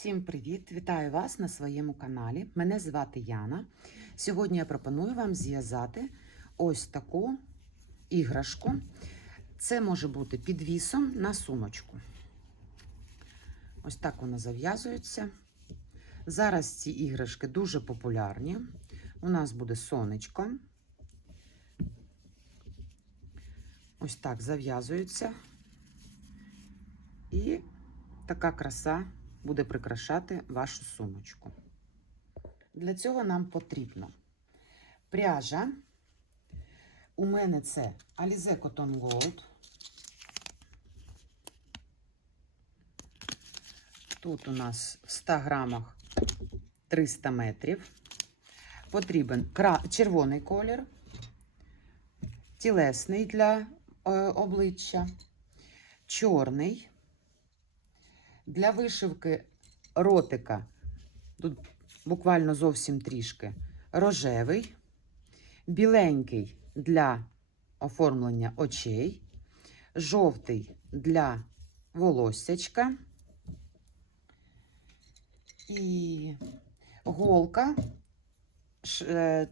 Всім привіт! Вітаю вас на своєму каналі. Мене звати Яна. Сьогодні я пропоную вам зв'язати ось таку іграшку. Це може бути підвісом на сумочку. Ось так вона зав'язується. Зараз ці іграшки дуже популярні. У нас буде сонечко. Ось так зав'язується. І така краса буде прикрашати вашу сумочку. Для цього нам потрібно пряжа. У мене це Alize Cotton Gold. Тут у нас в 100 грамах 300 метрів. Потрібен червоний колір, тілесний для обличчя, чорний. Для вишивки ротика, тут буквально зовсім трішки, рожевий, біленький для оформлення очей, жовтий для волоссячка і голка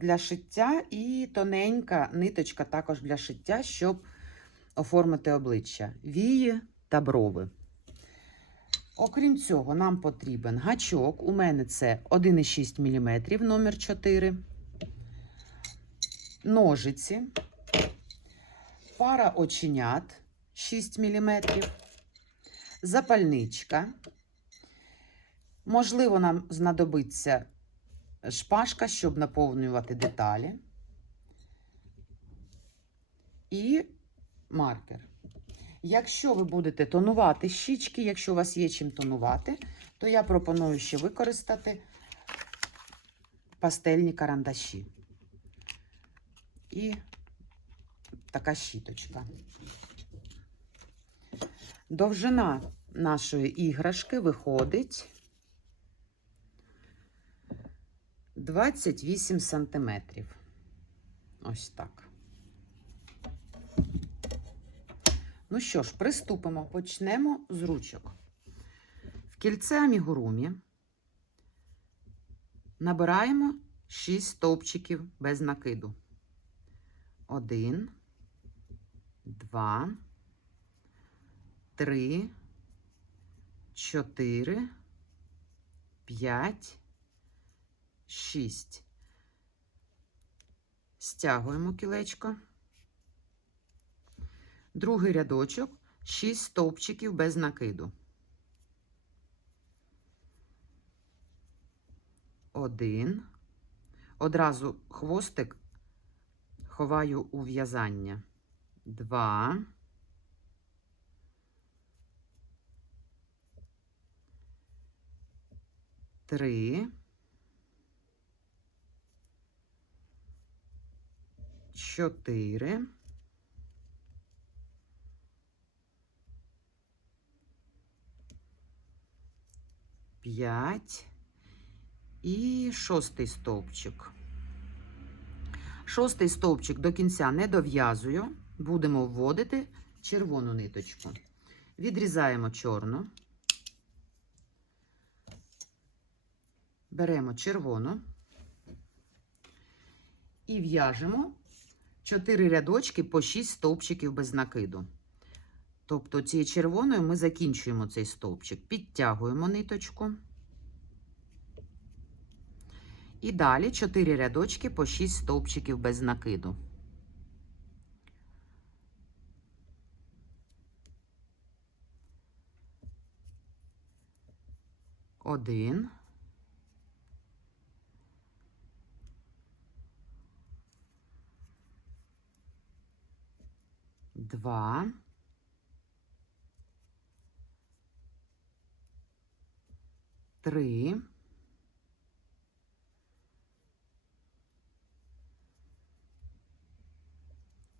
для шиття і тоненька ниточка також для шиття, щоб оформити обличчя, вії та брови. Окрім цього, нам потрібен гачок. У мене це 1,6 мм, номер 4. Ножиці. Пара оченят 6 мм. Запальничка. Можливо, нам знадобиться шпажка, щоб наповнювати деталі. І маркер. Якщо ви будете тонувати щічки, якщо у вас є чим тонувати, то я пропоную ще використати пастельні карандаші. І така щіточка. Довжина нашої іграшки виходить 28 сантиметрів. Ось так. Ну що ж, приступимо. Почнемо з ручок. В кільце амігурумі набираємо 6 стовпчиків без накиду. 1, 2, 3, 4, 5, 6. Стягуємо кілечко. Другий рядочок, 6 стовпчиків без накиду. 1. Одразу хвостик ховаю у в'язання. 2. 3. 4. 5 і 6 стовпчик. 6 стовпчик до кінця не дов'язую, будемо вводити червону ниточку. Відрізаємо чорну, беремо червону і в'яжемо 4 рядочки по 6 стовпчиків без накиду. Тобто цією червоною ми закінчуємо цей стовпчик, підтягуємо ниточку. І далі 4 рядочки по 6 стовпчиків без накиду. Один. 2. 3.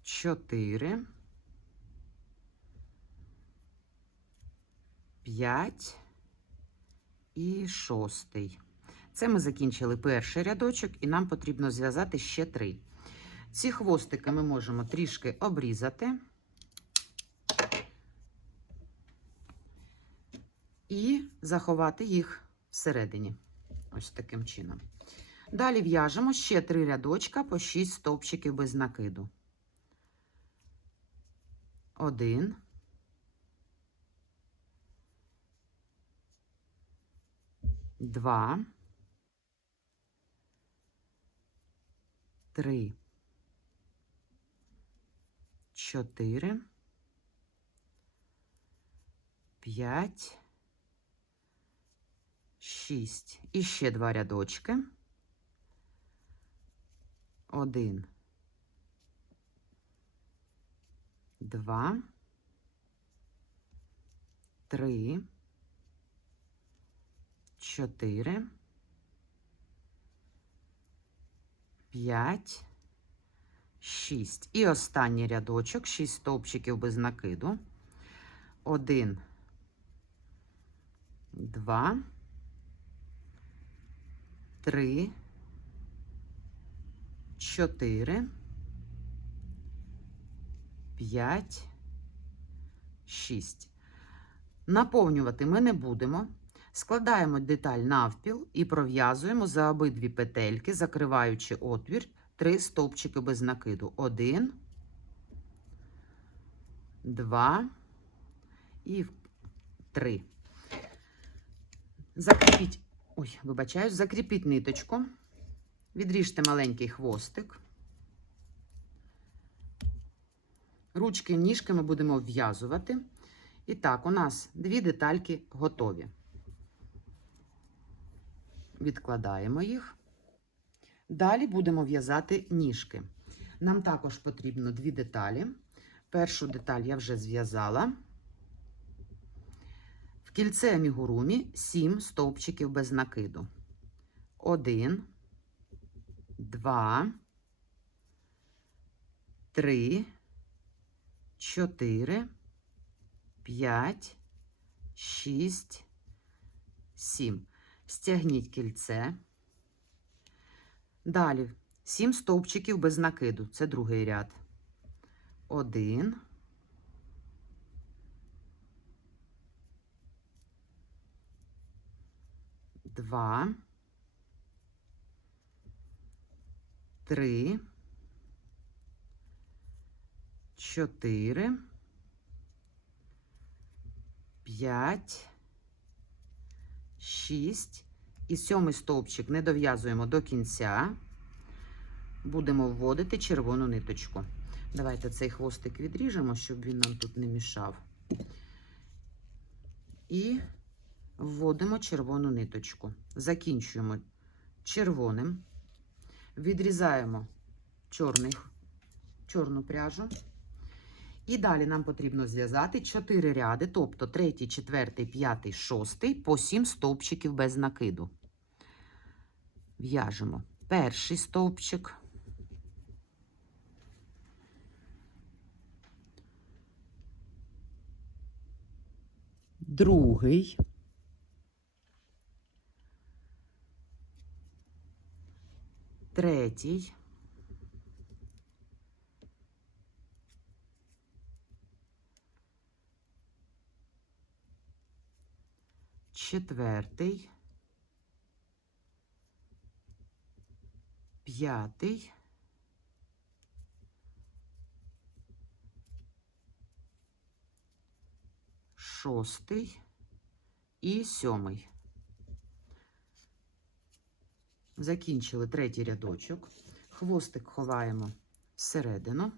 4. 5 і 6. Це ми закінчили перший рядочок, і нам потрібно зв'язати ще 3. Ці хвостики ми можемо трішки обрізати і заховати їх всередині. Ось таким чином. Далі в'яжемо ще 3 рядочка по 6 стовпчиків без накиду. 1, 2, 3, 4, 5, 6. І ще 2 рядочки. 1, 2, 3, 4, 5, 6. І останній рядочок, 6 стовпчиків без накиду. 1, 2, 3, 4, 5, 6. Наповнювати ми не будемо. Складаємо деталь навпіл і пров'язуємо за обидві петельки, закриваючи отвір, 3 стовпчики без накиду. 1, 2 і 3. Закріпіть, закріпіть ниточку. Відріжте маленький хвостик. Ручки, ніжки ми будемо вв'язувати. І так, у нас 2 детальки готові. Відкладаємо їх. Далі будемо в'язати ніжки. Нам також потрібно 2 деталі. Першу деталь я вже зв'язала. В кільце амігурумі 7 стовпчиків без накиду. 1, 2, 3, 4, 5, 6, 7. Стягніть кільце. Далі 7 стовпчиків без накиду. Це другий ряд. 1, 2, 3, 4, 5, 6. І 7-й стовпчик не дов'язуємо до кінця. Будемо вводити червону ниточку. Давайте цей хвостик відріжемо, щоб він нам тут не мішав. І вводимо червону ниточку. Закінчуємо червоним. Відрізаємо чорну пряжу. І далі нам потрібно зв'язати 4 ряди, тобто 3, 4, 5, 6 по 7 стовпчиків без накиду. В'яжемо перший стовпчик, другий, третій, четвертий, п'ятий, шостий і 7. Закінчили 3-й рядочок. Хвостик ховаємо всередину.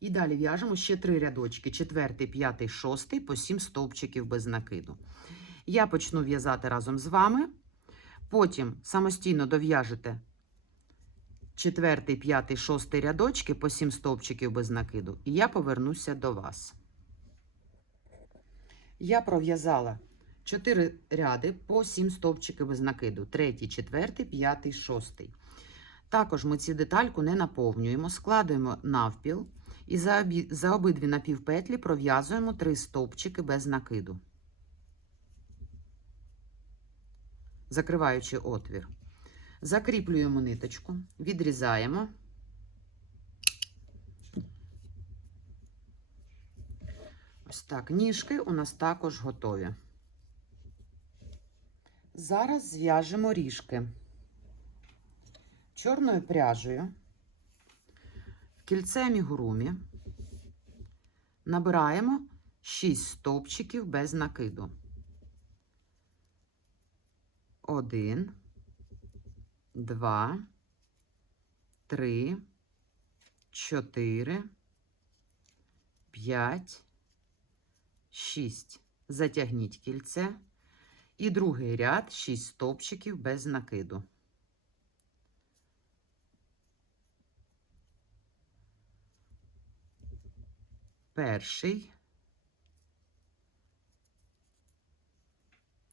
І далі в'яжемо ще 3 рядочки. 4, 5, 6 по 7 стовпчиків без накиду. Я почну в'язати разом з вами. Потім самостійно дов'яжете 4, 5, 6 рядочки по 7 стовпчиків без накиду. І я повернуся до вас. Я пров'язала 4 ряди по 7 стовпчиків без накиду. 3, 4, 5, 6. Також ми цю детальку не наповнюємо, складуємо навпіл. І за обидві напівпетлі пров'язуємо 3 стовпчики без накиду, закриваючи отвір. Закріплюємо ниточку, відрізаємо. Ось так, ніжки у нас також готові. Зараз зв'яжемо ріжки. Чорною пряжею в кільце амігурумі набираємо 6 стовпчиків без накиду. 1, 2, 3, 4, 5, 6. Затягніть кільце. І другий ряд 6 стовпчиків без накиду. Перший,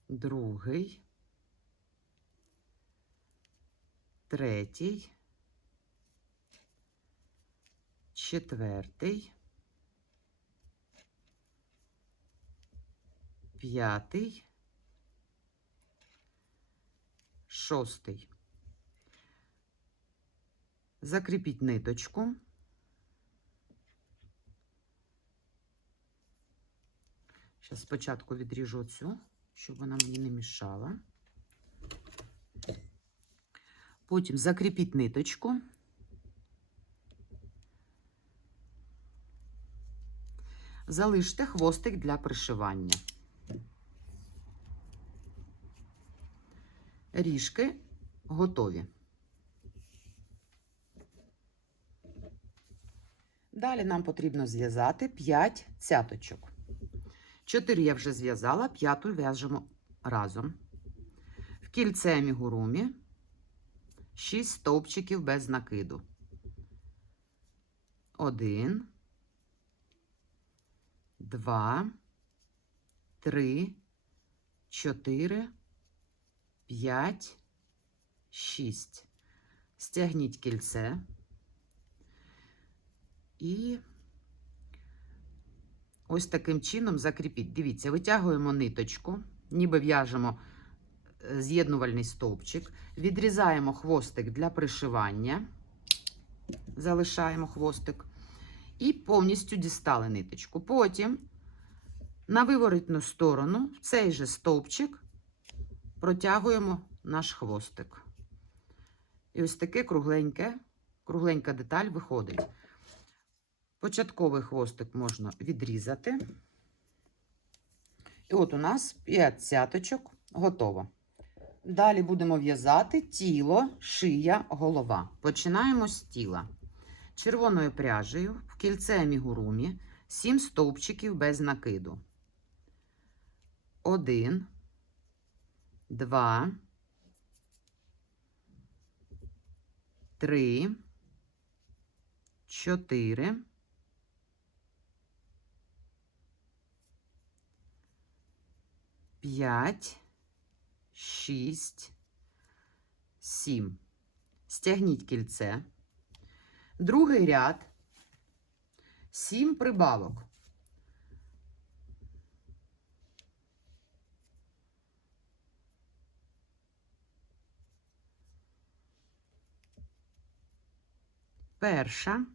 другий, третій, четвертий, п'ятий, шостий. Закріпіть ниточку. Зараз спочатку відріжу цю, щоб вона мені не мішала. Потім закріпіть ниточку. Залиште хвостик для пришивання. Ріжки готові. Далі нам потрібно зв'язати 5 цяточок. 4 я вже зв'язала, 5 в'яжемо разом. В кільце амігурумі 6 стовпчиків без накиду. 1, 2, 3, 4, 5, 6. Стягніть кільце і ось таким чином закріпіть. Дивіться, витягуємо ниточку, ніби в'яжемо з'єднувальний стовпчик, відрізаємо хвостик для пришивання, залишаємо хвостик і повністю дістали ниточку. Потім на виворотну сторону в цей же стовпчик протягуємо наш хвостик. І ось таке кругленька деталь виходить. Початковий хвостик можна відрізати. І от у нас 5 цяточок готово. Далі будемо в'язати тіло, шия, голова. Починаємо з тіла. Червоною пряжею в кільце амігурумі 7 стовпчиків без накиду. 1, 2, 3, 4, 5, 6, 7. Стягніть кільце. Другий ряд 7 прибавок. Перша.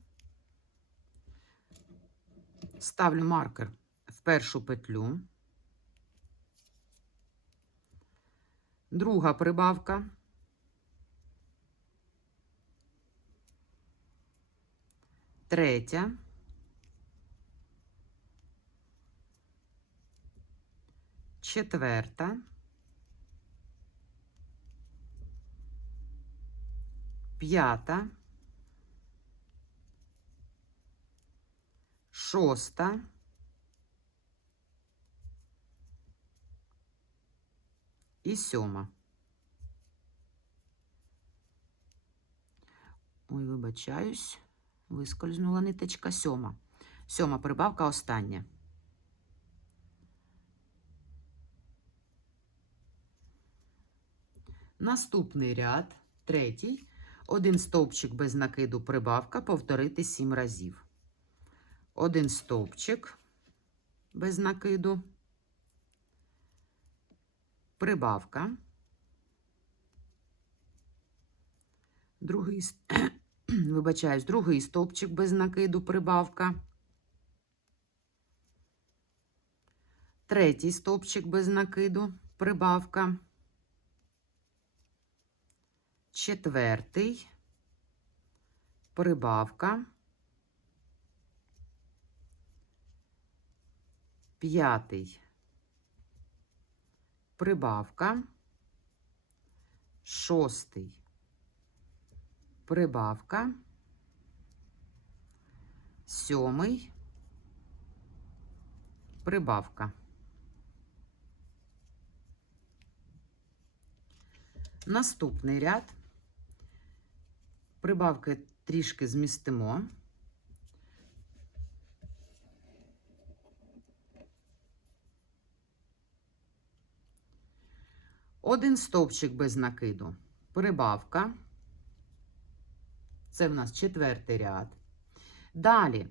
Ставлю маркер в першу петлю. Друга прибавка. Третя. Четверта. П'ята. Шоста. І 7. Ой, вибачаюсь, вискользнула ниточка. 7. 7 прибавка остання. Наступний ряд, третій. 1 стовпчик без накиду прибавка, повторити 7 разів. 1 стовпчик без накиду. Прибавка, вибачаюсь, другий стовпчик без накиду, прибавка. Третій стовпчик без накиду, прибавка. Четвертий, прибавка. П'ятий, прибавка. Шостий, прибавка. Сьомий, прибавка. Наступний ряд. Прибавки трішки змістимо. Один стовпчик без накиду, прибавка. Це в нас четвертий ряд. Далі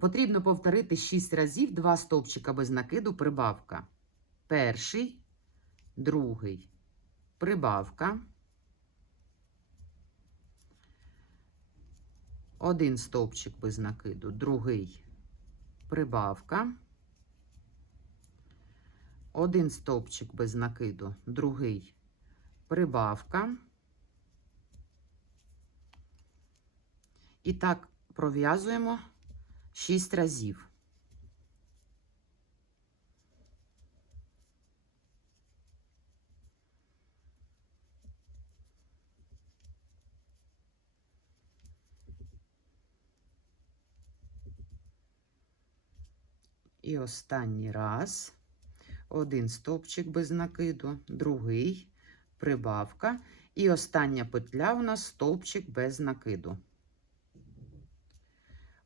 потрібно повторити 6 разів 2 стовпчика без накиду, прибавка. Перший, другий, прибавка. Один стовпчик без накиду, другий, прибавка. Один стовпчик без накиду, другий, прибавка. І так пров'язуємо 6 разів. І останній раз. Один стовпчик без накиду, другий, прибавка. І остання петля у нас стовпчик без накиду.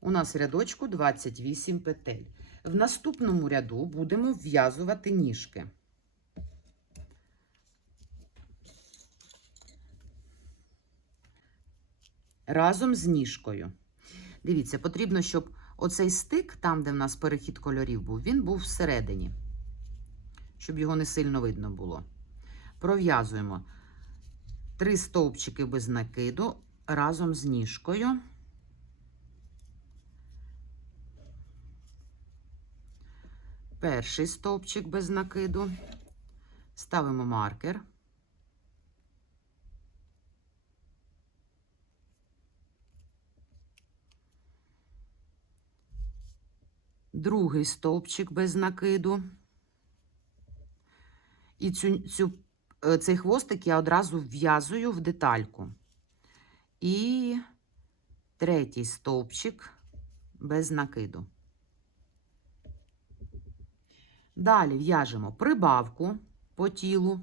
У нас в рядочку 28 петель. В наступному ряду будемо вв'язувати ніжки. Разом з ніжкою. Дивіться, потрібно, щоб оцей стик, там, де в нас перехід кольорів був, він був всередині. Щоб його не сильно видно було. Пров'язуємо 3 стовпчики без накиду разом з ніжкою. Перший стовпчик без накиду. Ставимо маркер. Другий стовпчик без накиду. І цей хвостик я одразу вв'язую в детальку. І третій стовпчик без накиду. Далі в'яжемо прибавку по тілу.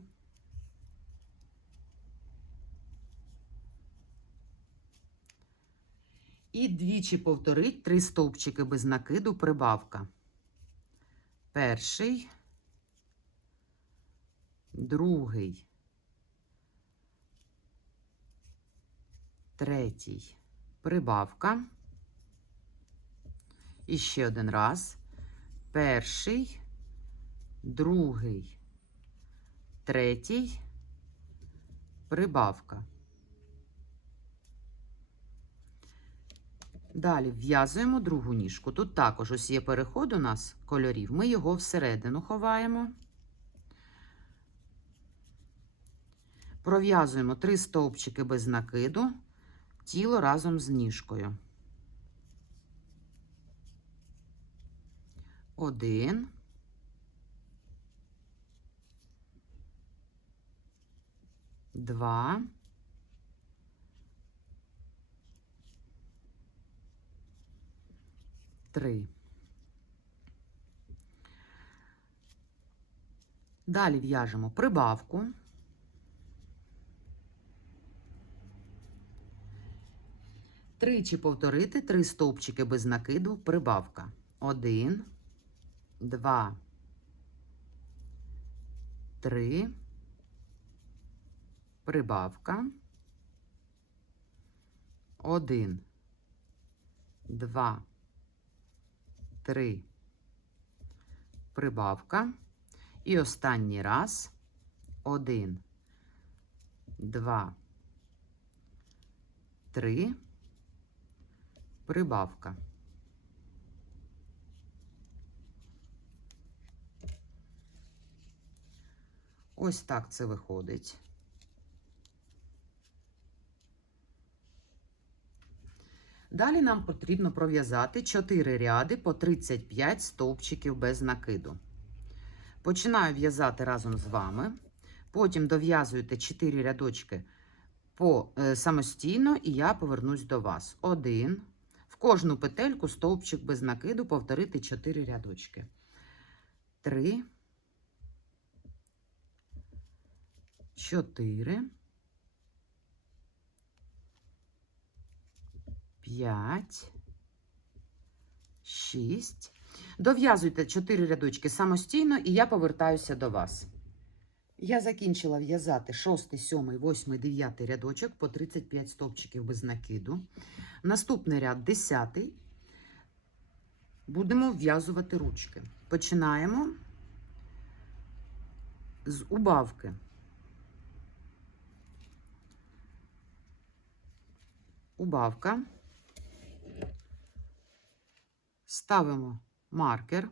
І двічі повторить 3 стовпчики без накиду, прибавка. Перший, другий, третій, прибавка. І ще один раз. Перший, другий, третій, прибавка. Далі вв'язуємо другу ніжку. Тут також ось є переход у нас кольорів. Ми його всередину ховаємо. Пров'язуємо 3 стовпчики без накиду, тіло разом з ніжкою. 1, 2, 3. Далі в'яжемо прибавку. Тричі повторити 3 стовпчики без накиду, прибавка. 1, 2, 3, прибавка. 1, 2, 3, прибавка. І останній раз. 1, 2, 3, прибавка. Ось так це виходить. Далі нам потрібно пров'язати 4 ряди по 35 стовпчиків без накиду. Починаю в'язати разом з вами. Потім дов'язуєте 4 рядочки самостійно, і я повернусь до вас. 1. В кожну петельку стовпчик без накиду повторити 4 рядочки. 3, 4, 5, 6. Дов'язуйте 4 рядочки самостійно, і я повертаюся до вас. Я закінчила в'язати 6, 7, 8, 9 рядочок по 35 стовпчиків без накиду. Наступний ряд 10. Будемо в'язувати ручки. Починаємо з убавки. Убавка. Ставимо маркер.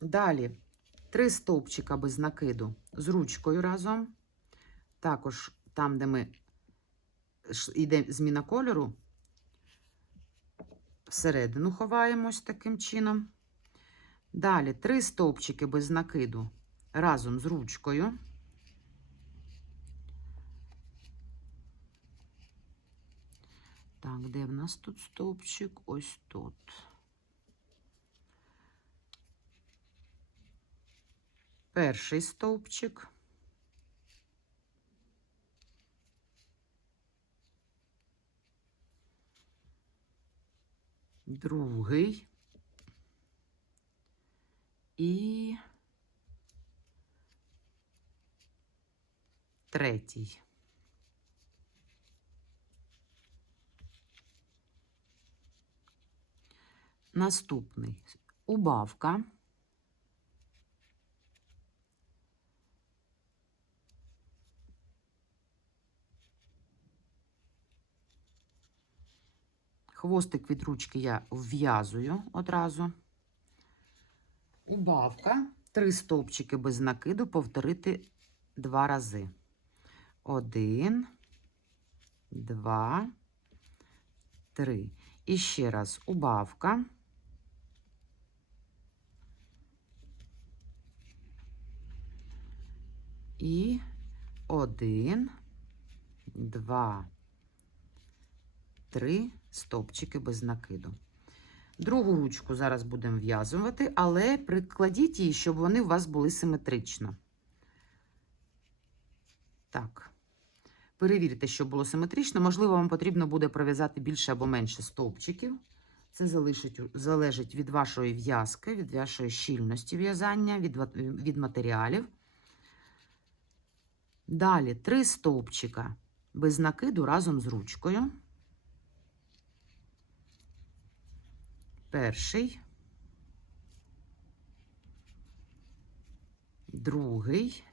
Далі 3 стовпчика без накиду з ручкою разом. Також там, де ми йде зміна кольору, всередину ховаємось таким чином. Далі 3 стовпчики без накиду разом з ручкою. Так, де в нас тут стовпчик? Ось тут. Перший стовпчик. Другий. І третій. Наступний убавка. Хвостик від ручки я вв'язую одразу. Убавка. 3 стовпчики без накиду повторити 2 рази. 1, 2, 3. І ще раз убавка. І 1, 2, 3 стовпчики без накиду. Другу ручку зараз будемо в'язувати, але прикладіть її, щоб вони у вас були симетрично. Так. Перевірте, щоб було симетрично. Можливо, вам потрібно буде пров'язати більше або менше стовпчиків. Це залежить від вашої в'язки, від вашої щільності в'язання, від матеріалів. Далі 3 стовпчика без накиду разом з ручкою. Перший, другий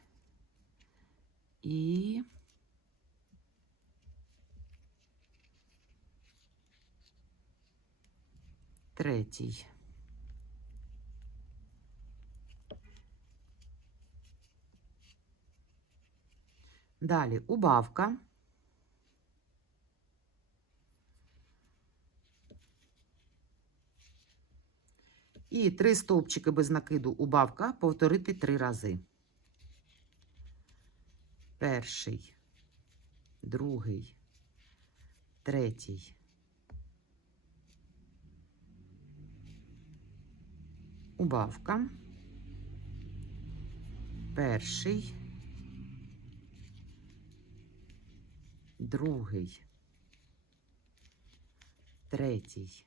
і третій. Далі убавка. І 3 стовпчики без накиду убавка повторити 3 рази. Перший, другий, третій. Убавка. Перший, другий, третій.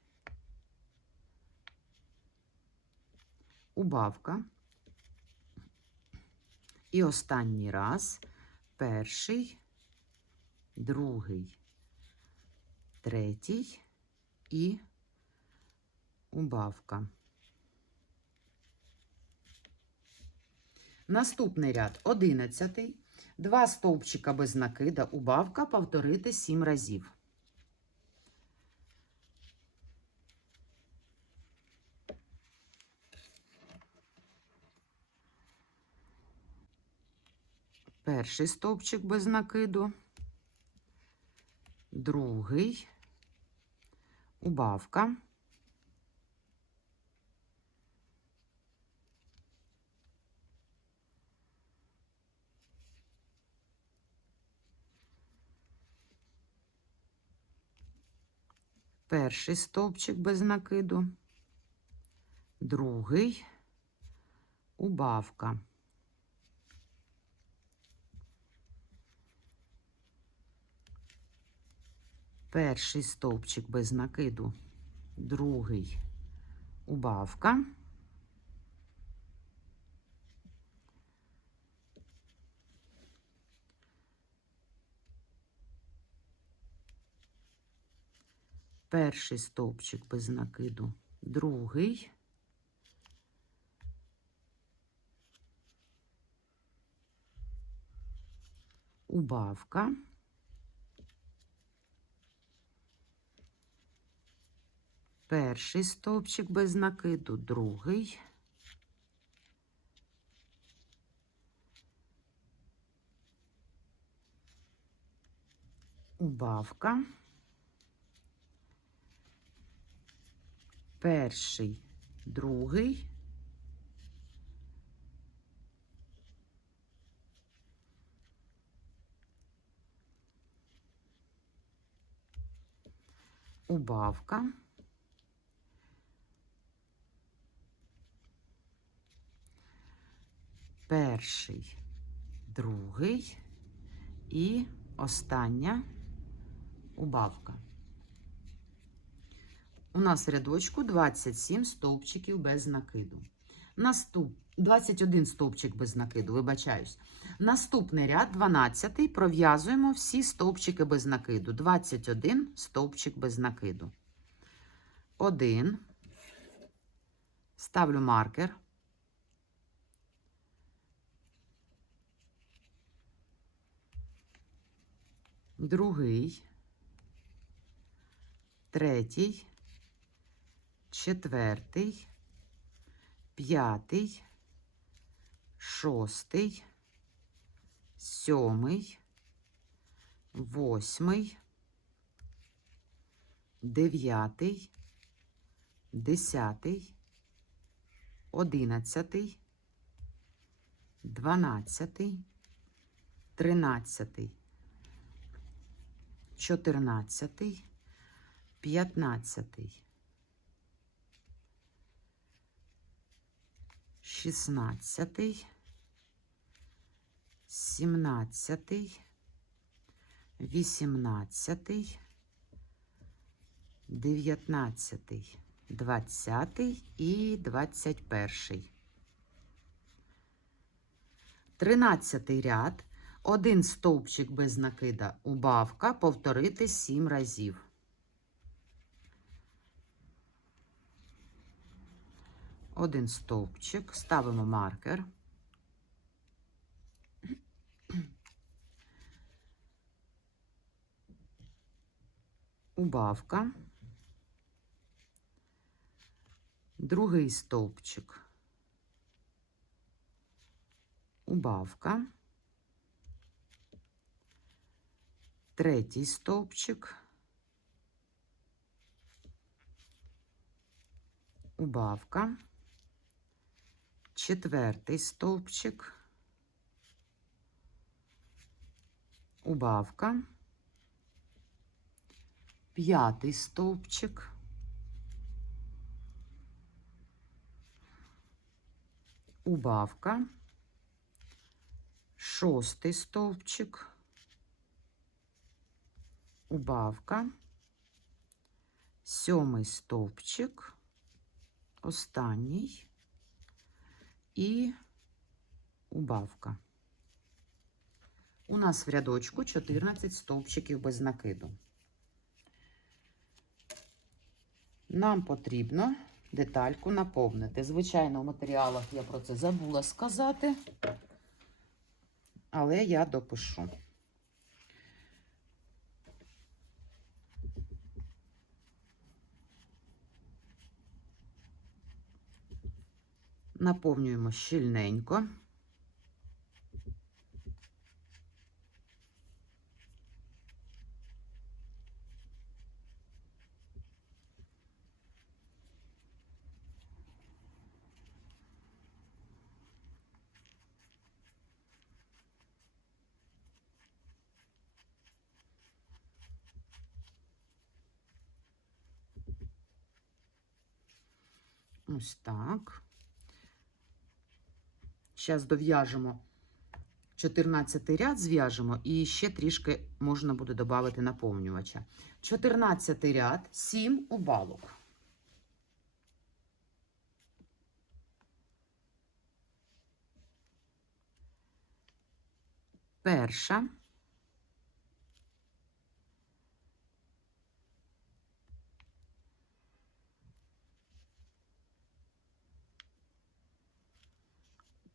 Убавка. І останній раз. Перший, другий, третій і убавка. Наступний ряд 11. 2 стовпчика без накида, убавка, повторити 7 разів. Перший стовпчик без накиду, другий, убавка, перший стовпчик без накиду, другий, убавка. Перший стовпчик без накиду, другий, убавка. Перший стовпчик без накиду, другий, убавка. Перший стовпчик без накиду, другий, убавка. Перший, другий, убавка. Перший, другий і остання убавка. У нас в рядочку 27 стовпчиків без накиду. 21 стовпчик без накиду, вибачаюсь. Наступний ряд, 12, пров'язуємо всі стовпчики без накиду. 21 стовпчик без накиду. 1. Ставлю маркер. Другий, третій, четвертий, п'ятий, шостий, сьомий, восьмий, дев'ятий, 10, 11, 12, 13, 14, 15, 16, 17, 18, 19, 20 і 21. 13-й ряд. 1 стовпчик без накида, убавка, повторити 7 разів. Один стовпчик, ставимо маркер. Убавка. Другий стовпчик. Убавка. Третій стовпчик. Убавка. Четвертий стовпчик. Убавка. П'ятий стовпчик. Убавка. Шостий стовпчик. Убавка. Сьомий стовпчик. Останній. І убавка. У нас в рядочку 14 стовпчиків без накиду. Нам потрібно детальку наповнити. Звичайно, в матеріалах я про це забула сказати. але я допишу. Наповнюємо щільненько. Ось так. Зараз дов'яжемо 14 ряд, зв'яжемо, і ще трішки можна буде додати наповнювача. 14 ряд, 7 убавок. Перша.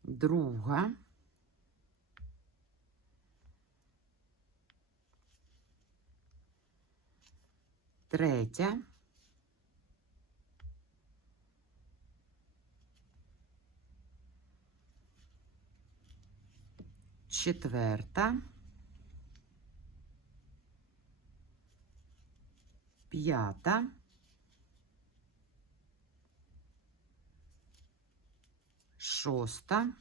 Друга. Третя. Четверта. П'ята. Шоста.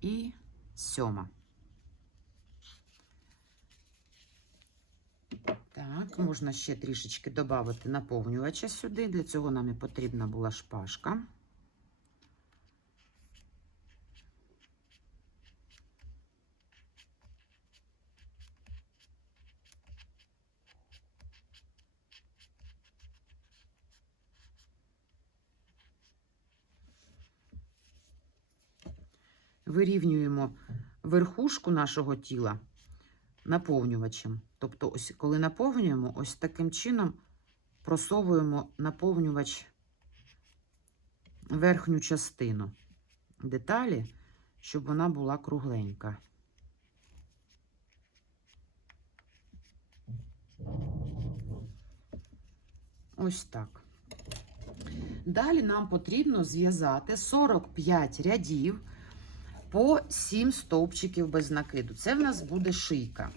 І сьома. Так, можна ще трішечки додати наповнювача сюди. Для цього нам і потрібна була шпажка. Вирівнюємо верхушку нашого тіла наповнювачем. Тобто, ось коли наповнюємо, ось таким чином просовуємо наповнювач верхню частину деталі, щоб вона була кругленька. Ось так. Далі нам потрібно зв'язати 45 рядів по 7 стовпчиків без накиду. Це в нас буде шийка.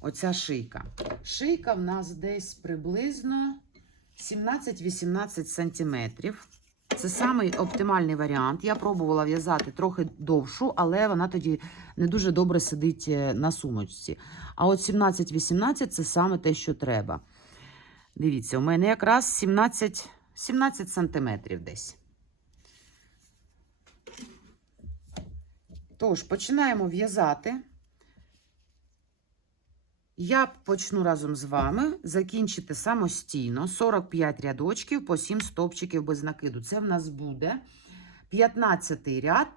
Оця шийка. Шийка в нас десь приблизно 17-18 сантиметрів. Це самий оптимальний варіант. Я пробувала в'язати трохи довшу, але вона тоді не дуже добре сидить на сумочці. А от 17-18 це саме те, що треба. Дивіться, у мене якраз 17 сантиметрів десь. Тож, починаємо в'язати. Я почну разом з вами, закінчити самостійно 45 рядочків по 7 стовпчиків без накиду. Це в нас буде 15 ряд,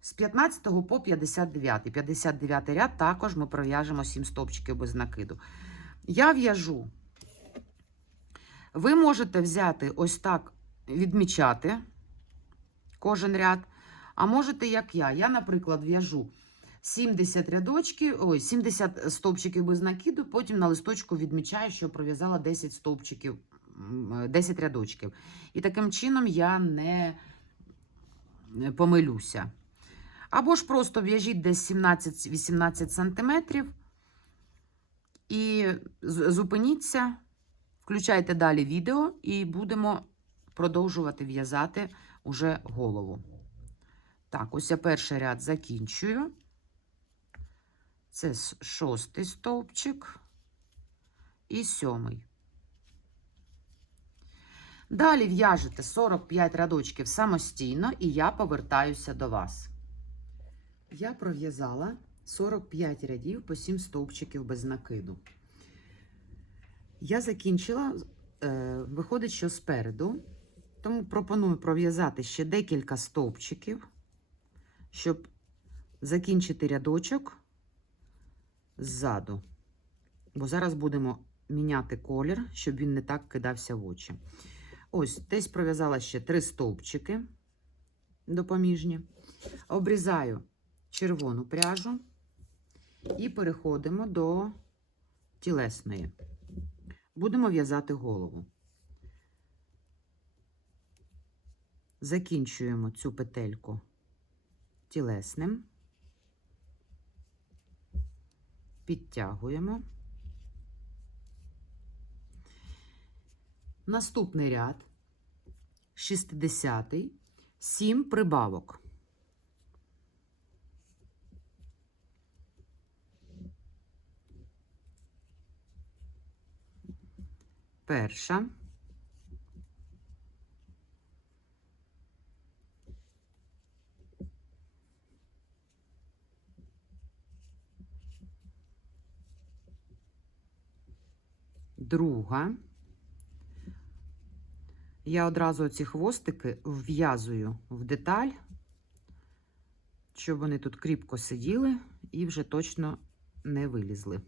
з 15 по 59. 59 ряд також ми пров'яжемо 7 стовпчиків без накиду. Я в'яжу. Ви можете взяти ось так, відмічати кожен ряд. А можете, як я. Я, наприклад, в'яжу 70 стовпчиків без накиду, потім на листочку відмічаю, що пров'язала 10 рядочків. І таким чином я не помилюся. Або ж просто в'яжіть десь 17-18 сантиметрів і зупиніться, включайте далі відео і будемо продовжувати в'язати уже голову. Так, ось я перший ряд закінчую. Це 6-й стовпчик і 7-й. Далі в'яжете 45 рядочків самостійно, і я повертаюся до вас. Я пров'язала 45 рядів по 7 стовпчиків без накиду. Я закінчила, виходить, що спереду, тому пропоную пров'язати ще декілька стовпчиків, щоб закінчити рядочок ззаду. Бо зараз будемо міняти колір, щоб він не так кидався в очі. Ось, десь пров'язала ще 3 стовпчики допоміжні. Обрізаю червону пряжу і переходимо до тілесної. Будемо в'язати голову. Закінчуємо цю петельку тілесним, підтягуємо. Наступний ряд, 60-й, 7 прибавок. Перша, друга. Я одразу ці хвостики вв'язую в деталь, щоб вони тут кріпко сиділи і вже точно не вилізли.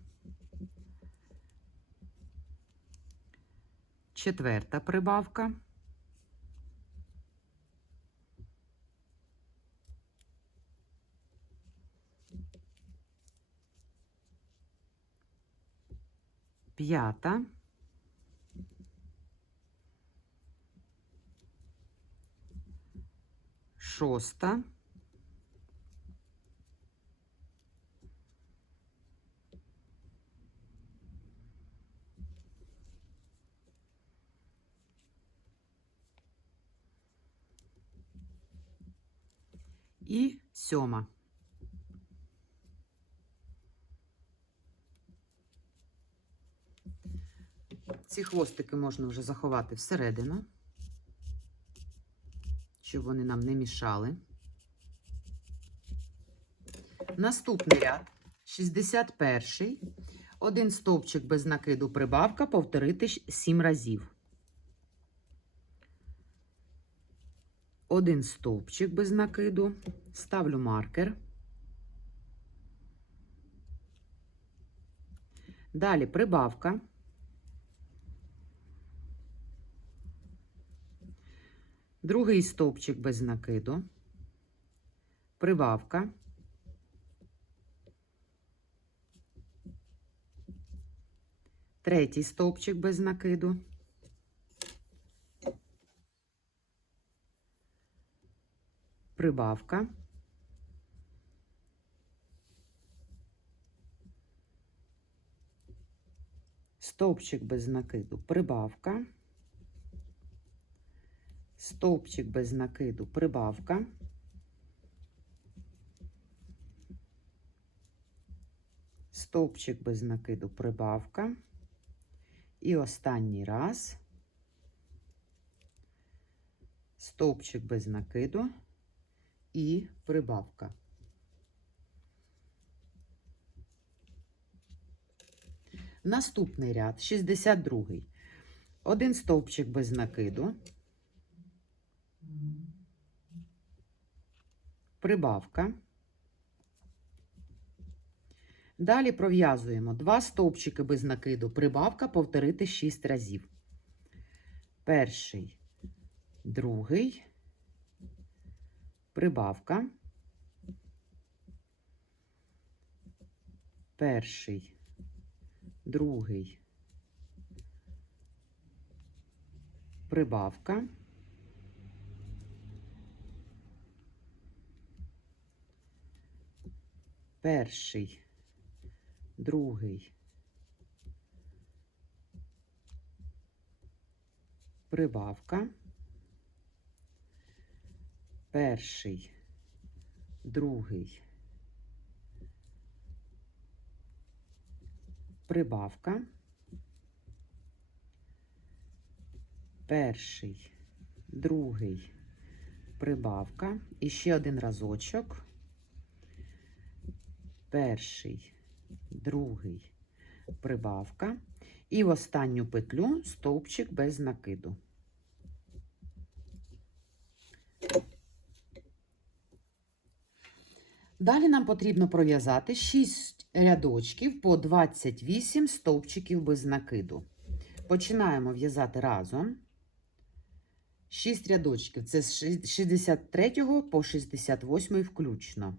Четверта прибавка. П'ята. Шоста. І 7. Ці хвостики можна вже заховати всередину, щоб вони нам не мішали. Наступний ряд, 61-й. 1 стовпчик без накиду прибавка, повторити 7 разів. 1 стовпчик без накиду, ставлю маркер. Далі прибавка. Другий стовпчик без накиду, прибавка. Третій стовпчик без накиду. Прибавка. Стовпчик без накиду, прибавка. Стовпчик без накиду, прибавка. Стовпчик без накиду, прибавка. І останній раз. Стовпчик без накиду і прибавка. Наступний ряд, 62-й. 1 стовпчик без накиду. Прибавка. Далі пров'язуємо 2 стовпчики без накиду, прибавка, повторити 6 разів. Перший, другий, прибавка. Перший, другий, прибавка. Перший, другий, прибавка. Перший, другий, прибавка. Перший, другий, прибавка. І ще один разочок. Перший, другий, прибавка. І в останню петлю стовпчик без накиду. Далі нам потрібно пров'язати 6 рядочків по 28 стовпчиків без накиду. Починаємо в'язати разом. 6 рядочків. Це з 63 по 68 включно.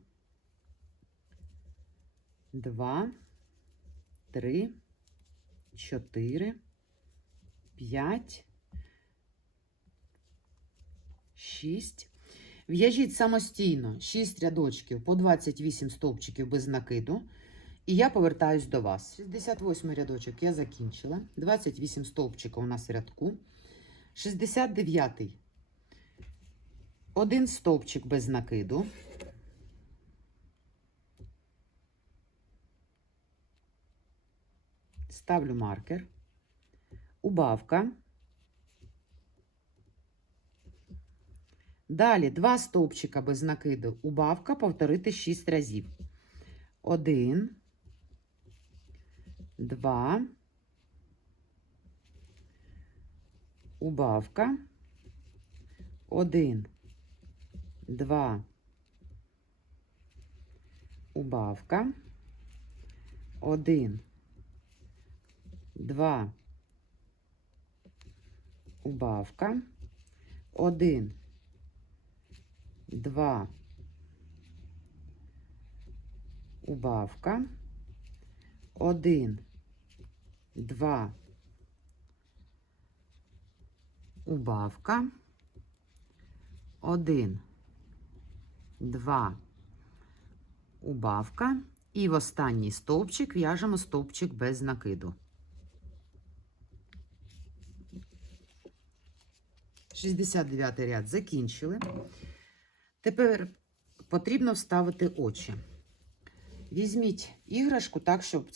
2, 3, 4, 5, 6. В'яжіть самостійно 6 рядочків по 28 стовпчиків без накиду. І я повертаюсь до вас. 68 рядочок я закінчила. 28 стовпчиків у нас в рядку. 69-й. 1 стовпчик без накиду. Ставлю маркер. Убавка. Далі 2 стовпчика без накиду. Убавка, повторити 6 разів. 1, 2, убавка, 1, 2, убавка, 1, 2, убавка, 1, 2, убавка, 1, 2, убавка, 1, 2, убавка. І в останній стовпчик в'яжемо стовпчик без накиду. 69 ряд закінчили. Тепер потрібно вставити очі. Візьміть іграшку так, щоб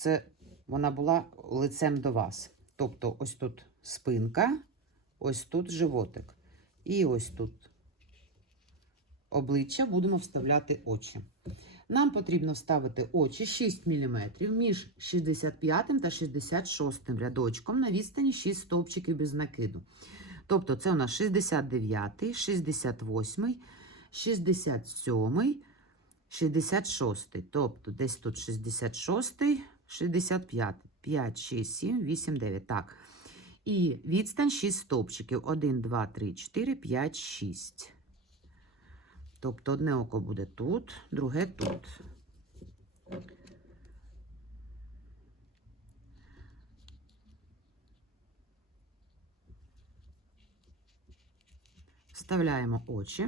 вона була лицем до вас. Тобто ось тут спинка, ось тут животик. І ось тут обличчя, будемо вставляти очі. Нам потрібно вставити очі 6 мм між 65 та 66 рядочком на відстані 6 стовпчиків без накиду. Тобто це у нас 69, 68, 67, 66. Тобто десь тут 66, 65, 5, 6, 7, 8, 9. Так. І відстань 6 стовпчиків. 1, 2, 3, 4, 5, 6. Тобто одне око буде тут, друге тут. Вставляємо очі.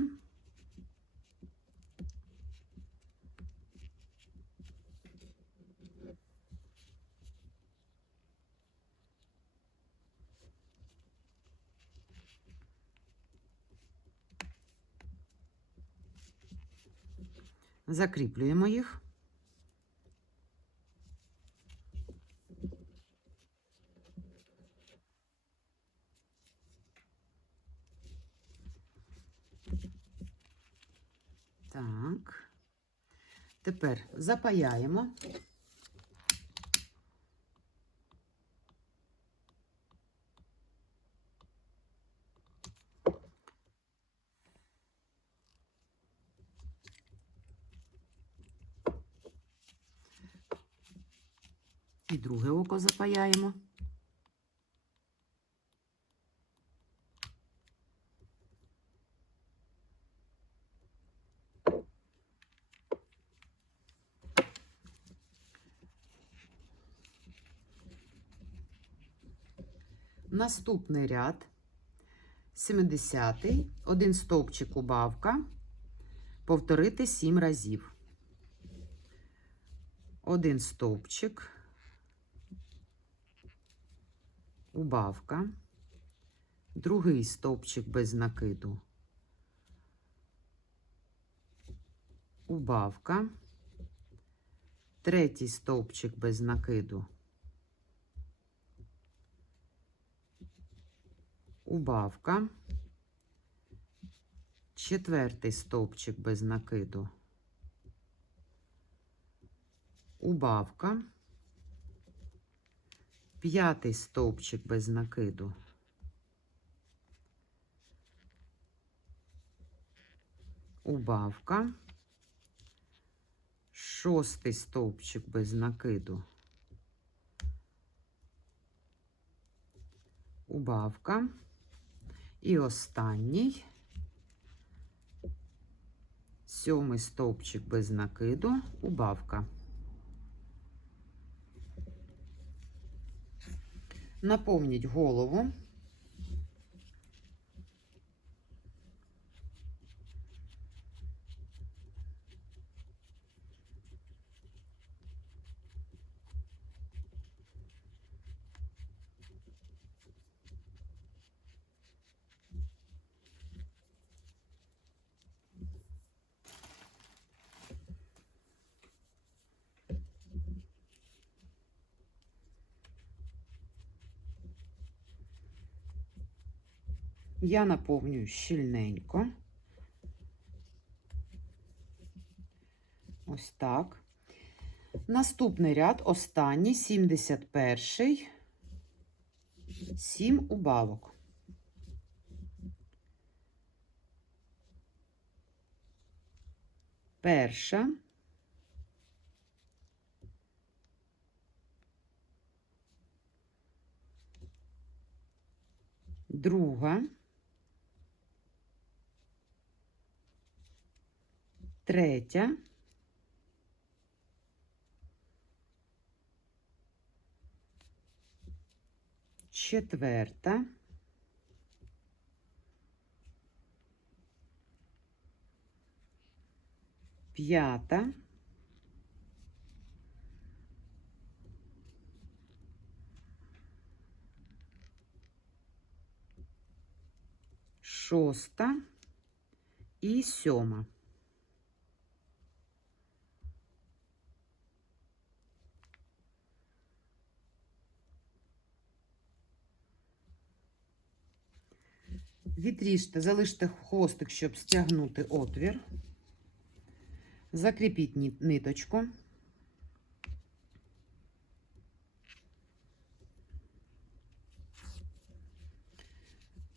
Закріплюємо їх. Так. Тепер запаяємо. І друге око запаяємо. Наступний ряд, 70-й, 1 стовпчик убавка, повторити 7 разів. 1 стовпчик, убавка, другий стовпчик без накиду, убавка, третій стовпчик без накиду, убавка, четвертий стовпчик без накиду, убавка, п'ятий стовпчик без накиду, убавка, шостий стовпчик без накиду, убавка. І останній. 7-й стовпчик без накиду, убавка. Наповніть голову. Я наповнюю щільненько. Ось так. Наступний ряд, останній, 71-й, 7 убавок. Перша. Друга. Третя. Четверта. П'ята. Шоста і 7. Відріжте, залиште хвостик, щоб стягнути отвір. Закріпіть ниточку.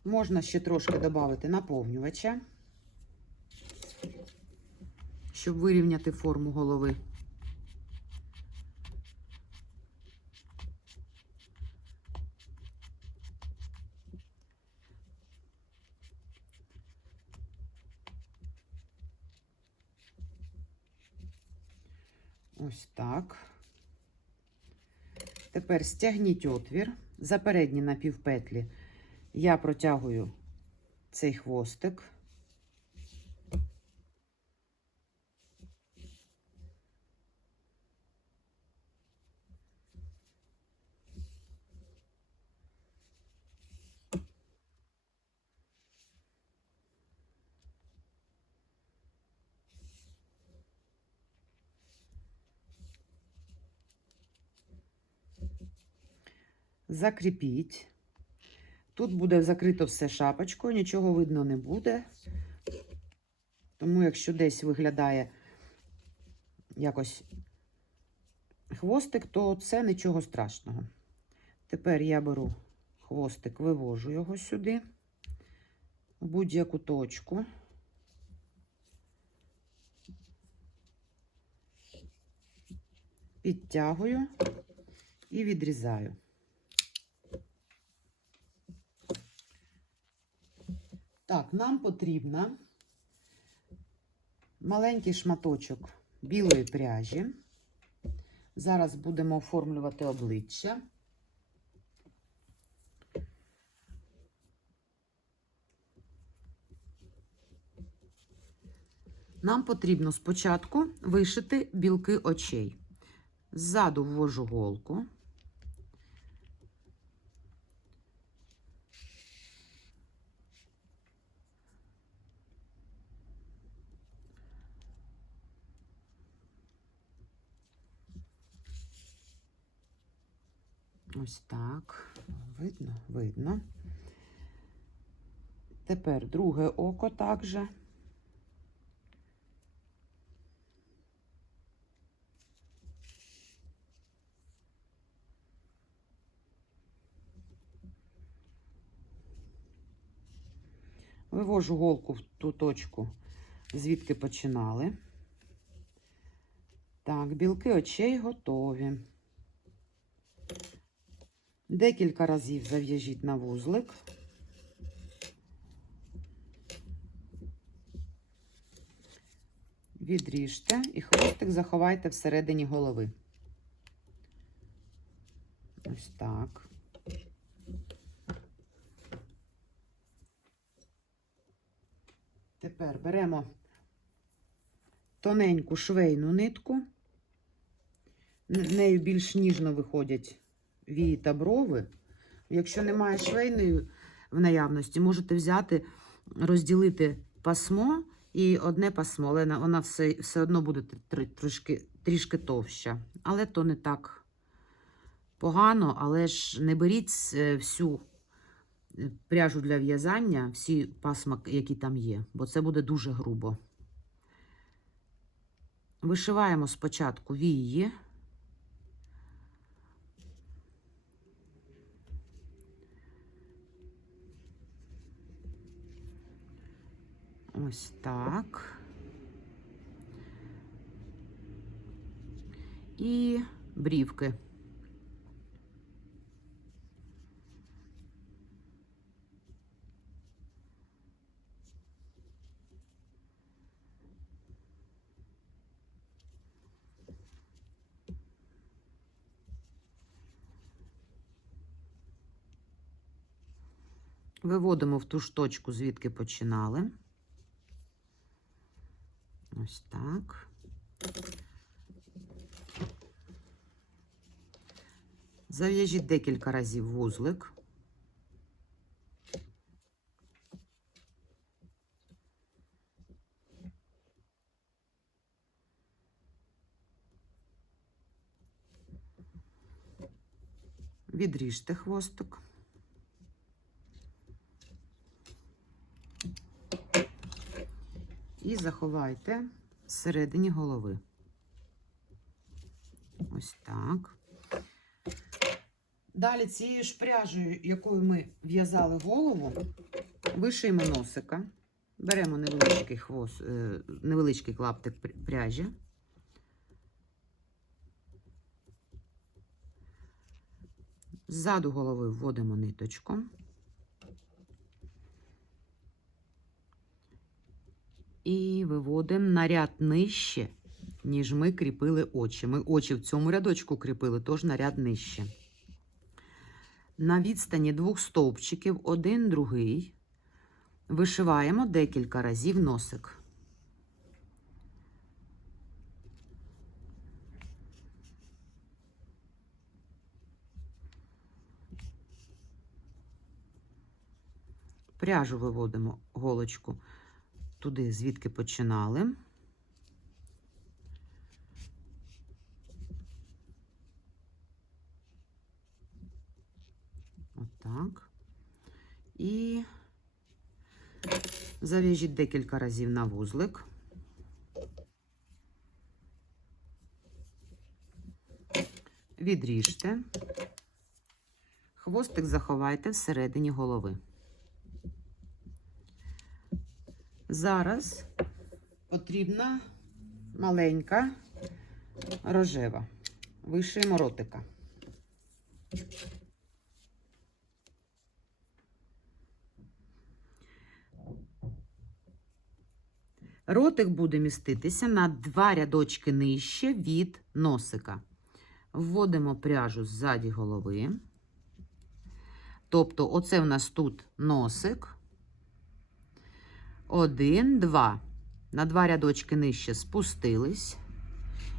Можна ще трошки додати наповнювача, щоб вирівняти форму голови. Ось так. Тепер стягніть отвір. За передні напівпетлі я протягую цей хвостик. Закріпіть. Тут буде закрито все шапочкою, нічого видно не буде. Тому, якщо десь виглядає якось хвостик, то це нічого страшного. Тепер я беру хвостик, вивожу його сюди, в будь-яку точку. Підтягую і відрізаю. Так, нам потрібно маленький шматочок білої пряжі. Зараз будемо оформлювати обличчя. Нам потрібно спочатку вишити білки очей. Ззаду ввожу голку. Ось так. Видно? Видно. Тепер друге око також. Вивожу голку в ту точку, звідки починали. Так, білки очей готові. Декілька разів зав'яжіть на вузлик. Відріжте і хвостик заховайте всередині голови. Ось так. Тепер беремо тоненьку швейну нитку. Нею більш ніжно виходять вії та брови. Якщо немає швейної в наявності, можете взяти, розділити пасмо і одне пасмо, але вона все одно буде трішки товща. Але то не так погано, але ж не беріть всю пряжу для в'язання, всі пасма, які там є, бо це буде дуже грубо. Вишиваємо спочатку вії. Ось так. І брівки. Виводимо в ту ж точку, звідки починали. Ось так. Зав'яжіть декілька разів вузлик. Відріжте хвостик. І заховайте всередині голови. Ось так. Далі цією ж пряжею, якою ми в'язали голову, вишиємо носика. Беремо невеличкий клаптик пряжі. Ззаду голови вводимо ниточку. І виводимо на ряд нижче, ніж ми кріпили очі. Ми очі в цьому рядочку кріпили, тож на ряд нижче. На відстані 2 стовпчиків, один, другий, вишиваємо декілька разів носик. Пряжу виводимо, голочку, туди, звідки починали. Отак. І зав'яжіть декілька разів на вузлик. Відріжте. Хвостик заховайте всередині голови. Зараз потрібна маленька рожева. Вишиємо ротика. Ротик буде міститися на 2 рядочки нижче від носика. Вводимо пряжу ззаді голови. Тобто, оце в нас тут носик. 1, 2. На 2 рядочки нижче спустились.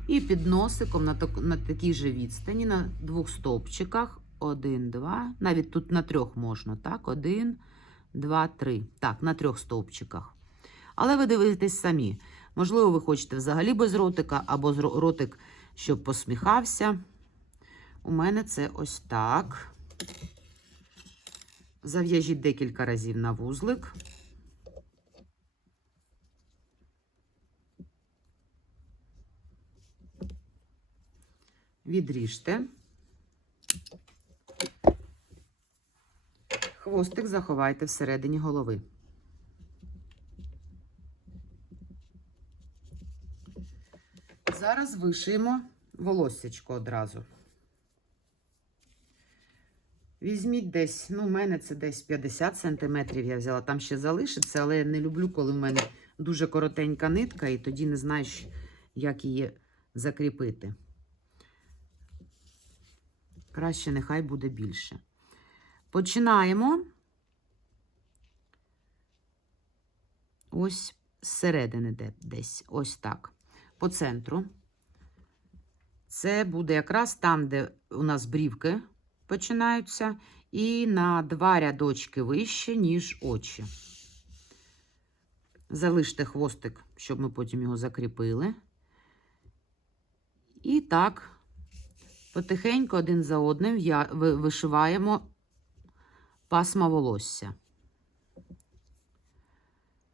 І під носиком на такій же відстані, на 2 стовпчиках. 1, 2. Навіть тут на 3 можна, так? 1, 2, 3. Так, на 3 стовпчиках. Але ви дивитесь самі. Можливо, ви хочете взагалі без ротика, або ротик, щоб посміхався. У мене це ось так. Зав'яжіть декілька разів на вузлик. Відріжте. Хвостик заховайте всередині голови. Зараз вишиємо волоссячко одразу. Візьміть десь, у мене це десь 50 см я взяла, там ще залишиться, але я не люблю, коли в мене дуже коротенька нитка, і тоді не знаєш, як її закріпити. Краще нехай буде більше. Починаємо ось зсередини десь, ось так, по центру. Це буде якраз там, де у нас брівки починаються, і на 2 рядочки вище, ніж очі. Залиште хвостик, щоб ми потім його закріпили. І так, потихеньку один за одним вишиваємо пасма волосся.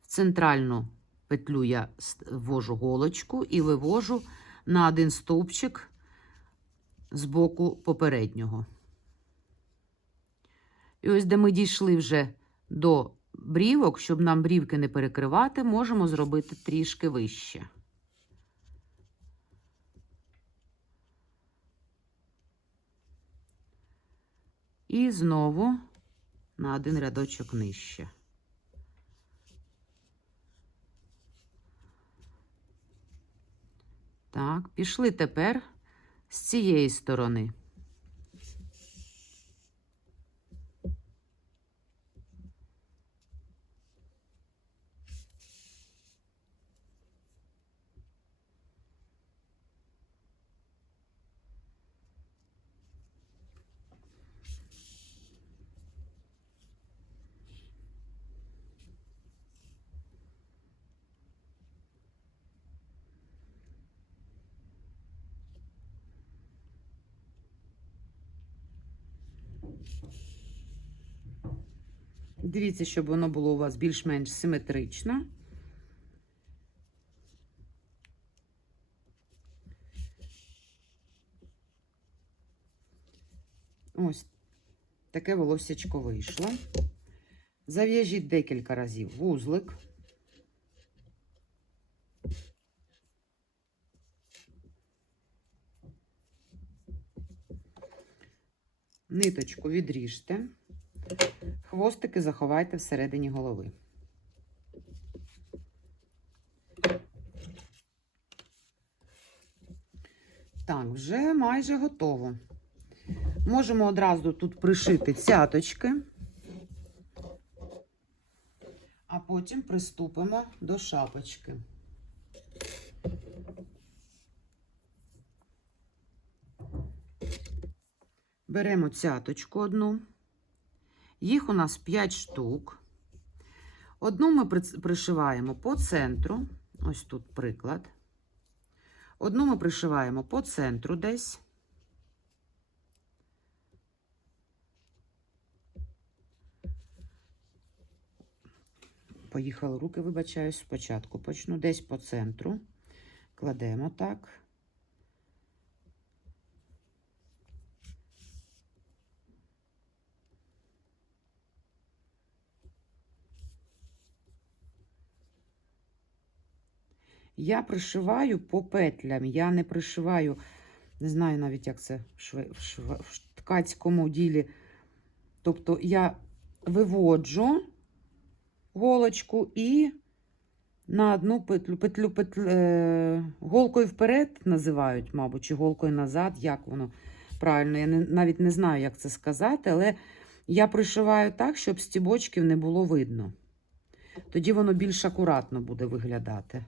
В центральну петлю я ввожу голочку і вивожу на один стовпчик з боку попереднього. І ось де ми дійшли вже до брівок, щоб нам брівки не перекривати, можемо зробити трішки вище. І знову на один рядочок нижче. Так, пішли тепер з цієї сторони. Дивіться, щоб воно було у вас більш-менш симетрично. Ось таке волоссячко вийшло. Зав'яжіть декілька разів вузлик. Ниточку відріжте. Хвостики заховайте всередині голови. Так, вже майже готово. Можемо одразу тут пришити цяточки, а потім приступимо до шапочки. Беремо цяточку одну. Їх у нас 5 штук. Одну ми пришиваємо по центру. Ось тут приклад. Одну ми пришиваємо по центру десь. Поїхали руки, вибачаюсь, спочатку почну. Десь по центру. Кладемо так. Я пришиваю по петлям, я не пришиваю, не знаю навіть, як це в ткацькому ділі. Тобто я виводжу голочку і на одну петлю голкою вперед називають, мабуть, чи голкою назад, як воно правильно. Я навіть не знаю, як це сказати, але я пришиваю так, щоб стібочків не було видно. Тоді воно більш акуратно буде виглядати.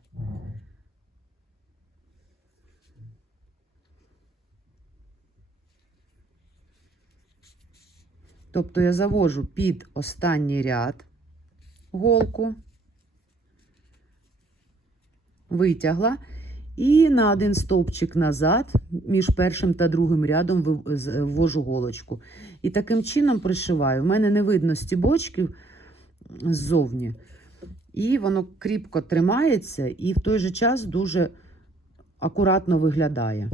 Тобто я завожу під останній ряд голку, витягла і на один стовпчик назад між першим та другим рядом ввожу голочку. І таким чином пришиваю. В мене не видно стібочків ззовні. І воно кріпко тримається і в той же час дуже акуратно виглядає.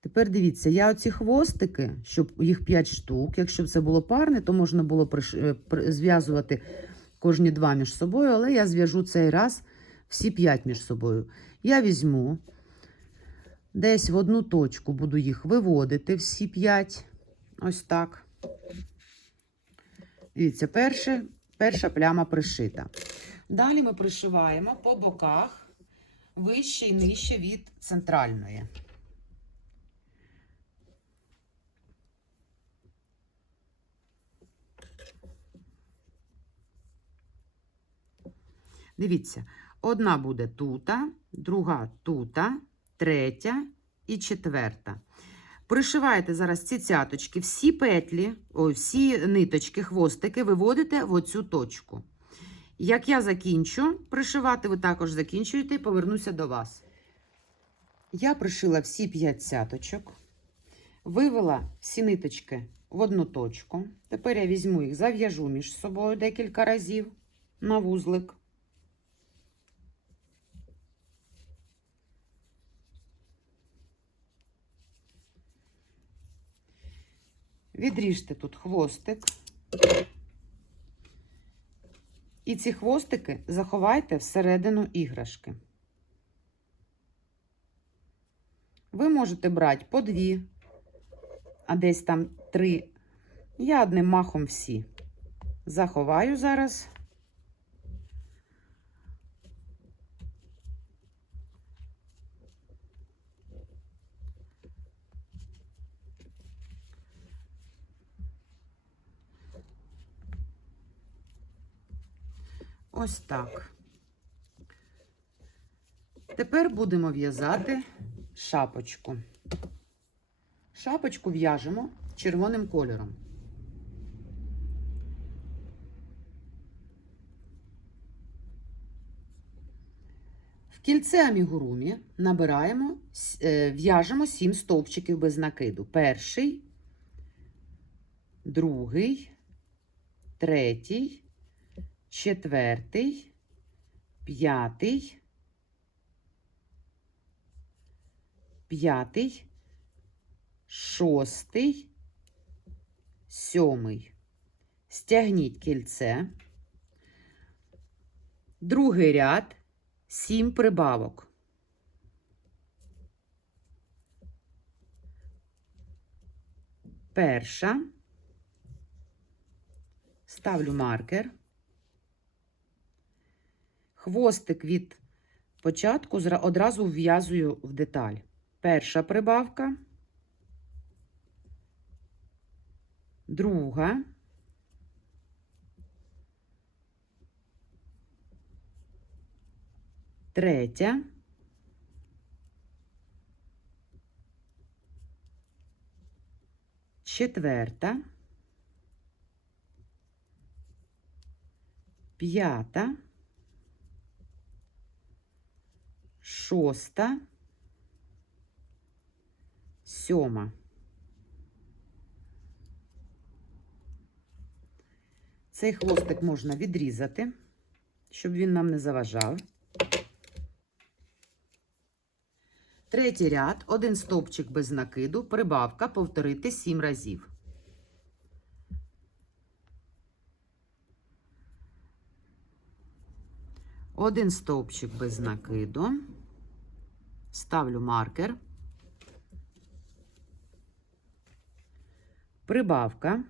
Тепер дивіться, я оці хвостики, щоб їх 5 штук, якщо б це було парне, то можна було зв'язувати кожні 2 між собою, але я зв'яжу цей раз всі 5 між собою. Я візьму, десь в одну точку буду їх виводити, всі 5, ось так. Дивіться, Перша пляма пришита. Далі ми пришиваємо по боках вище і нижче від центральної. Дивіться, одна буде тута, друга тута, третя і четверта. Пришиваєте зараз ці цяточки, всі петлі, всі ниточки, хвостики виводите в оцю точку. Як я закінчу пришивати, ви також закінчуєте і повернуся до вас. Я пришила всі 5 цяточок, вивела всі ниточки в одну точку. Тепер я візьму їх, зав'яжу між собою декілька разів на вузлик. Відріжте тут хвостик. І ці хвостики заховайте всередину іграшки. Ви можете брати по 2, а десь там 3. Я одним махом всі заховаю зараз. Ось так. Тепер будемо в'язати шапочку. Шапочку в'яжемо червоним кольором. В кільце амігурумі набираємо, в'яжемо 7 стовпчиків без накиду. Перший, другий, третій, четвертий, п'ятий, шостий, сьомий. Стягніть кільце. Другий ряд, 7 прибавок. Перша. Ставлю маркер. Хвостик від початку одразу вв'язую в деталь. Перша прибавка, друга, третя, четверта, п'ята, шоста, сьома. Цей хвостик можна відрізати, щоб він нам не заважав. Третій ряд, 1 стовпчик без накиду, прибавка, повторити 7 разів. Один стовпчик без накиду. Ставлю маркер. Прибавка.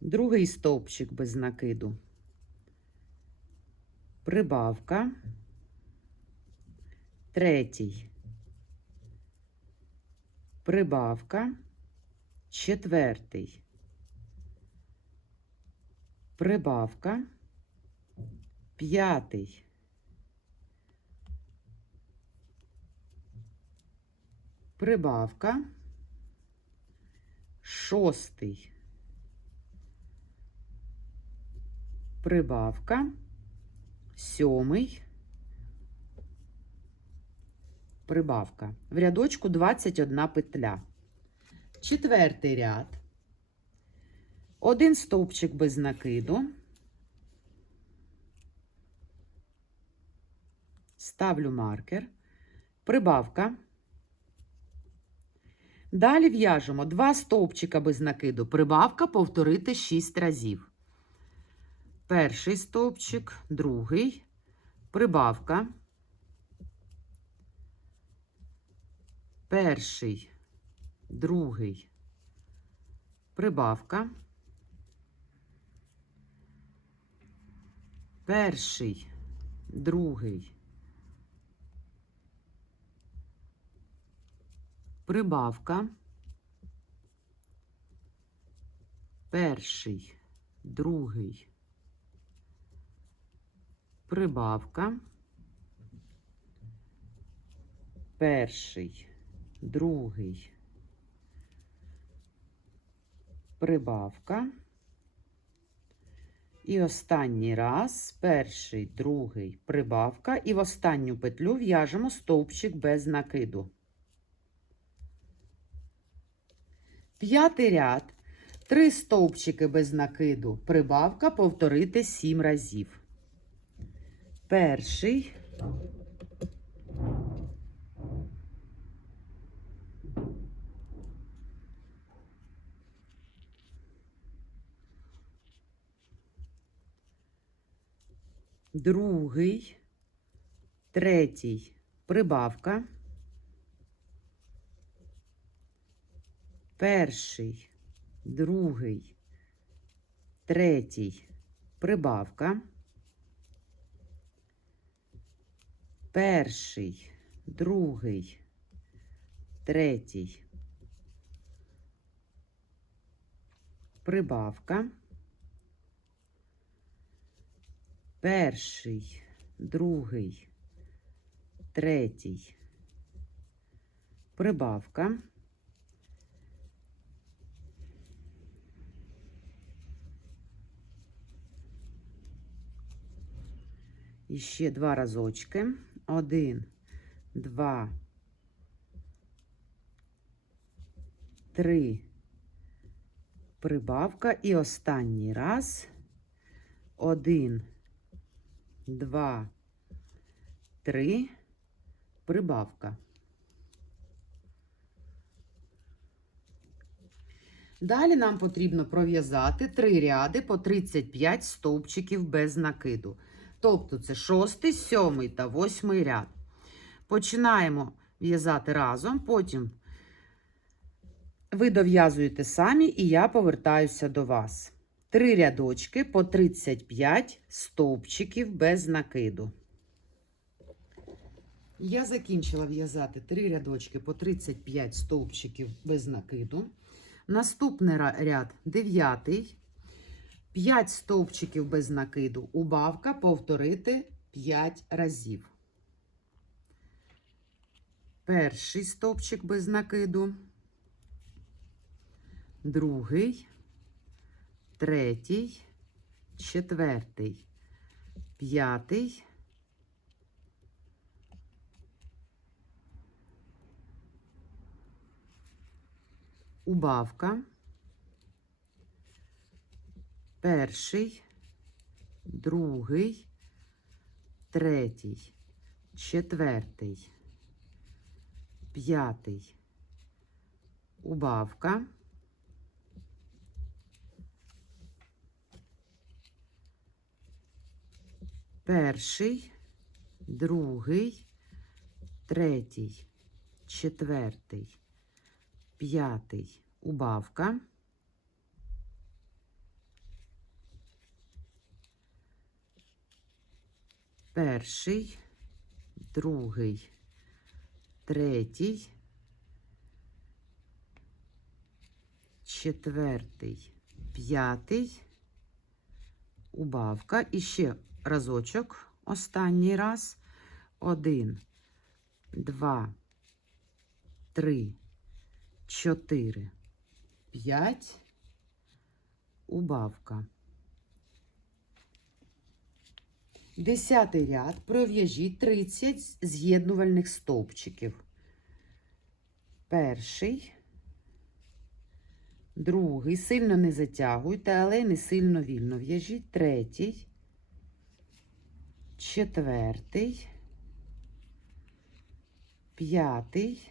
Другий стовпчик без накиду. Прибавка. Третій. Прибавка. Четвертий. Прибавка. П'ятий. Прибавка. Шостий. Прибавка. Сьомий. Прибавка. В рядочку 21 петля. Четвертий ряд. 1 стовпчик без накиду. Ставлю маркер. Прибавка. Далі в'яжемо 2 стовпчика без накиду. Прибавка, повторити 6 разів. Перший стовпчик, другий, прибавка. Перший, другий, прибавка, перший, другий, прибавка, перший, другий, прибавка, перший, другий, прибавка. І останній раз, перший, другий, прибавка. І в останню петлю в'яжемо стовпчик без накиду. П'ятий ряд. 3 стовпчики без накиду, прибавка, повторити 7 разів. Перший, другий, третій, прибавка, перший, другий, третій, прибавка, перший, другий, третій, прибавка, перший, другий, третій, прибавка, і ще 2 разочки. 1, 2, 3, прибавка. І останній раз. 1, 2, 3, прибавка. Далі нам потрібно пров'язати 3 ряди по 35 стовпчиків без накиду. Тобто це 6, 7 та 8 ряд. Починаємо в'язати разом, потім ви дов'язуєте самі, і я повертаюся до вас. 3 рядочки по 35 стовпчиків без накиду. Я закінчила в'язати 3 рядочки по 35 стовпчиків без накиду. Наступний ряд 9. 5 стовпчиків без накиду. Убавка, повторити 5 разів. Перший стовпчик без накиду. Другий. Третій. Четвертий. П'ятий. Убавка. Перший, другий, третій, четвертий, п'ятий, убавка, перший, другий, третій, четвертий, п'ятий, убавка, перший, другий, третій, четвертий, п'ятий, убавка. І ще разочок, останній раз. 1, 2, 3, 4, 5, убавка. 10-й ряд пров'яжіть 30 з'єднувальних стовпчиків. Перший, другий, сильно не затягуйте, але не сильно вільно в'яжіть. Третій, четвертий, п'ятий,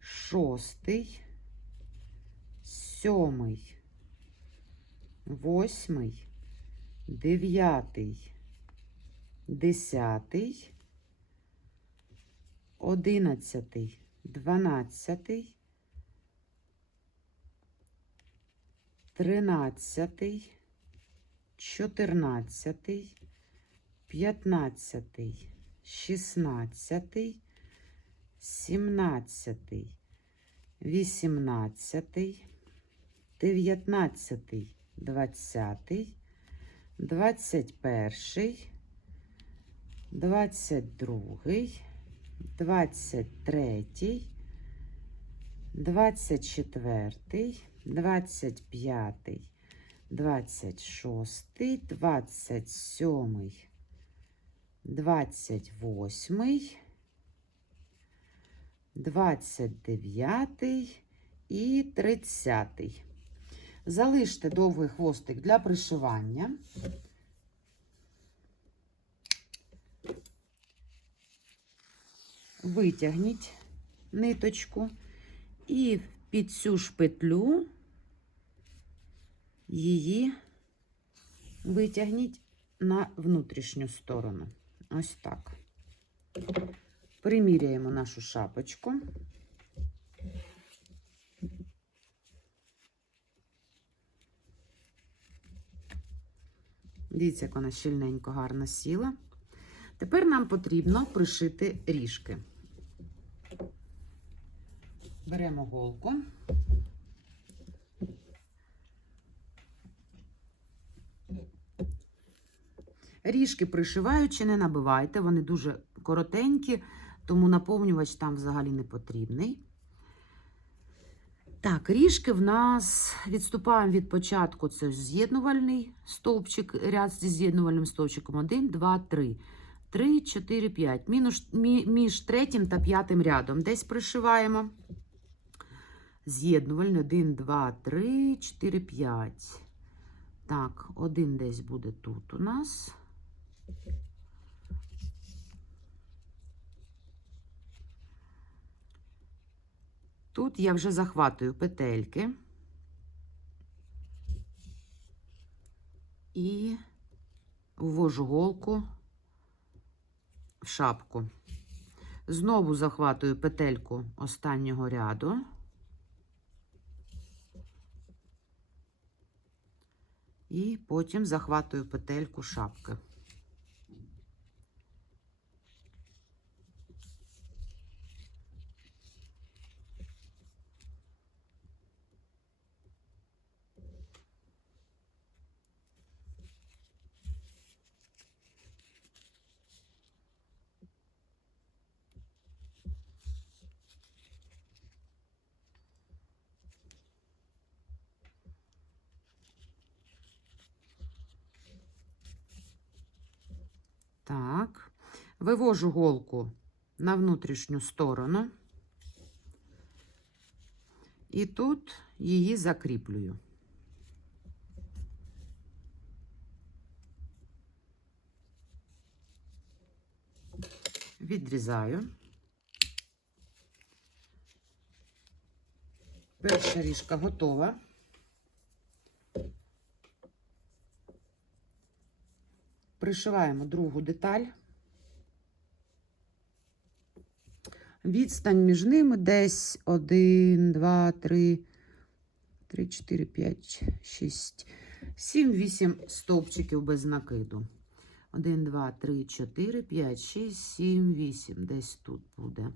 шостий, сьомий, восьмий, 9, 10, 11, 12, 13, 14, 15, 16, 17, 18, 19, 20, 21, 22, 23, 24, 25, 26, 27, 28, 29 і 30. Залиште довгий хвостик для пришивання. Витягніть ниточку і під цю ж петлю її витягніть на внутрішню сторону. Ось так. Приміряємо нашу шапочку. Дивіться, як вона щільненько, гарно сіла. Тепер нам потрібно пришити ріжки. Беремо голку. Ріжки пришиваючи, не набивайте, вони дуже коротенькі, тому наповнювач там взагалі не потрібний. Так, ріжки в нас відступаємо від початку, це з'єднувальний стовпчик, ряд зі з'єднувальним стовпчиком 1, 2, 3. 3, 4, 5. Між третім та п'ятим рядом десь пришиваємо. З'єднувальний 1, 2, 3, 4, 5. Так, один десь буде тут у нас. Тут я вже захватую петельки і ввожу голку в шапку. Знову захватую петельку останнього ряду. І потім захватую петельку шапки. Так, вивожу голку на внутрішню сторону і тут її закріплюю. Відрізаю. Перша ріжка готова. Пришиваємо другу деталь. Відстань між ними десь 1, 2, 3, 4, 5, 6, 7, 8 стовпчиків без накиду. 1, 2, 3, 4, 5, 6, 7, 8. Десь тут буде.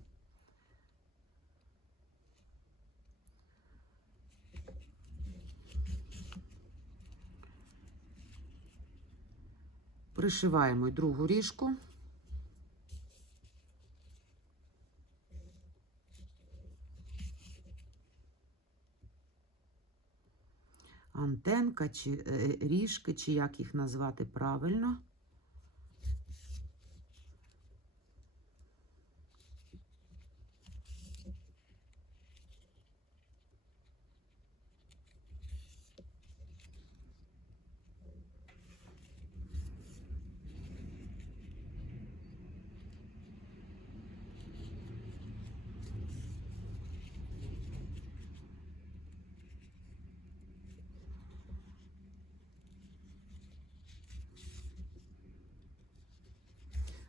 Пришиваємо другу ріжку. Антенка, чи ріжки, чи як їх назвати правильно.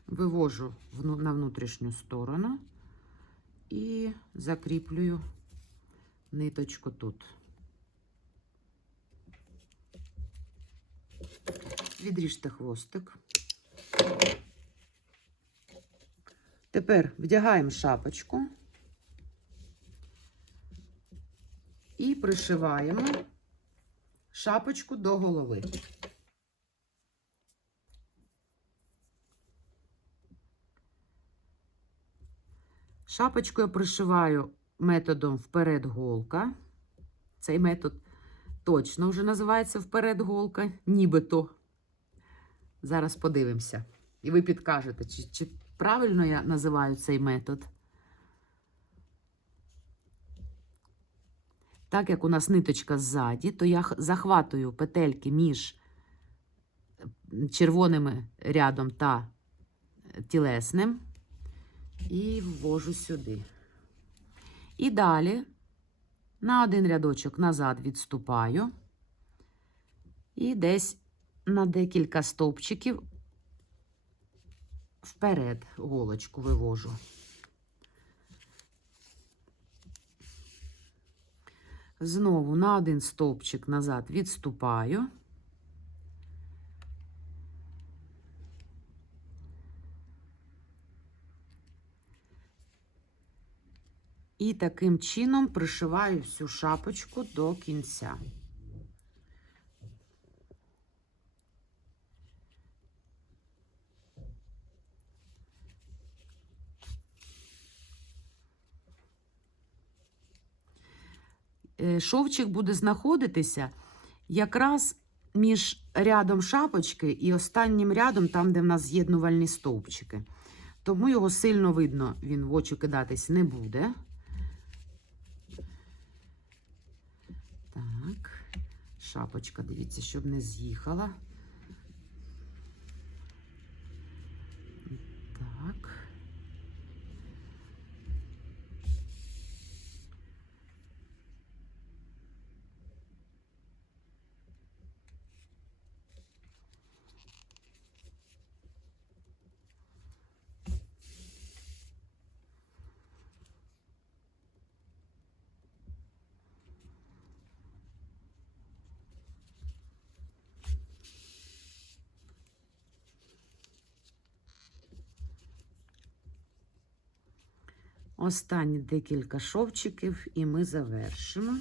Вивожу на внутрішню сторону і закріплюю ниточку тут. відріжте хвостик. Тепер вдягаємо шапочку і пришиваємо шапочку до голови. Шапочку я пришиваю методом вперед голка. Цей метод точно вже називається вперед голка, нібито. Зараз подивимося. І ви підкажете, чи правильно я називаю цей метод. Так як у нас ниточка ззаді, то я захватую петельки між червоним рядом та тілесним і ввожу сюди. І далі на один рядочок назад відступаю і десь на декілька стовпчиків вперед голочку вивожу. Знову на один стовпчик назад відступаю. І таким чином пришиваю всю шапочку до кінця. Шовчик буде знаходитися якраз між рядом шапочки і останнім рядом, там, де в нас з'єднувальні стовпчики. Тому його сильно видно, він в очі кидатись не буде. Так, шапочка, дивіться, щоб не з'їхала. Так. Останні декілька шовчиків і ми завершимо.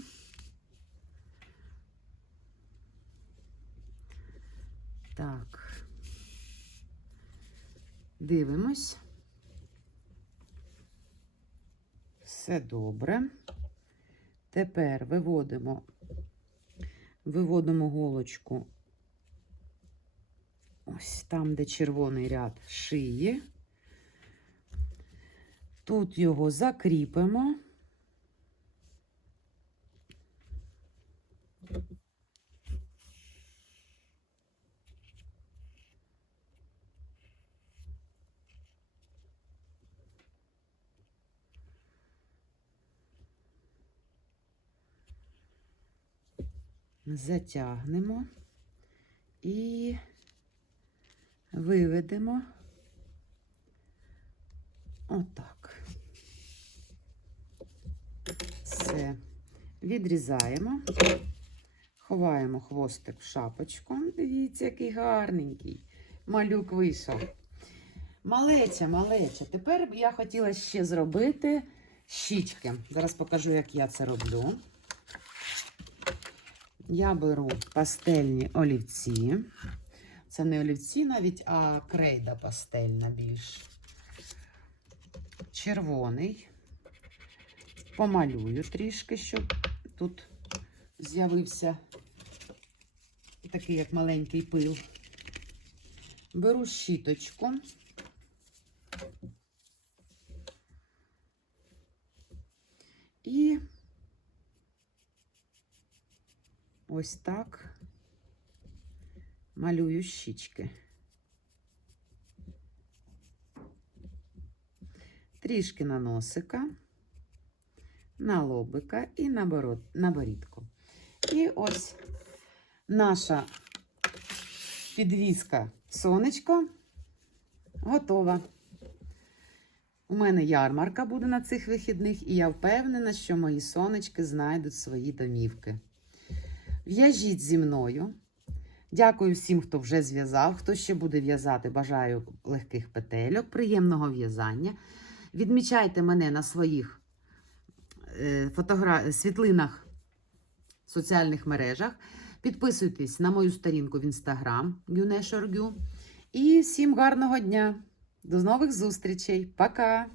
Так, дивимось. Все добре. Тепер виводимо голочку ось там, де червоний ряд шиї. Тут його закріпимо. Затягнемо і виведемо отак. Все. Відрізаємо, ховаємо хвостик в шапочку. Дивіться, який гарненький малюк вийшов. Малеча, малеча. Тепер я хотіла ще зробити щічки. Зараз покажу, як я це роблю. Я беру пастельні олівці. Це не олівці навіть, а крейда пастельна більш. Червоний. Помалюю трішки, щоб тут з'явився такий, як маленький пил. Беру щіточку. І ось так малюю щічки. Трішки на носика, на лобика і на борідку. І ось наша підвіска сонечко готова. У мене ярмарка буде на цих вихідних, і я впевнена, що мої сонечки знайдуть свої домівки. В'яжіть зі мною. Дякую всім, хто вже зв'язав, хто ще буде в'язати. Бажаю легких петельок, приємного в'язання. Відмічайте мене на своїх світлинах в соціальних мережах. Підписуйтесь на мою сторінку в Instagram Гюне Шоргю. І всім гарного дня. До нових зустрічей. Пока!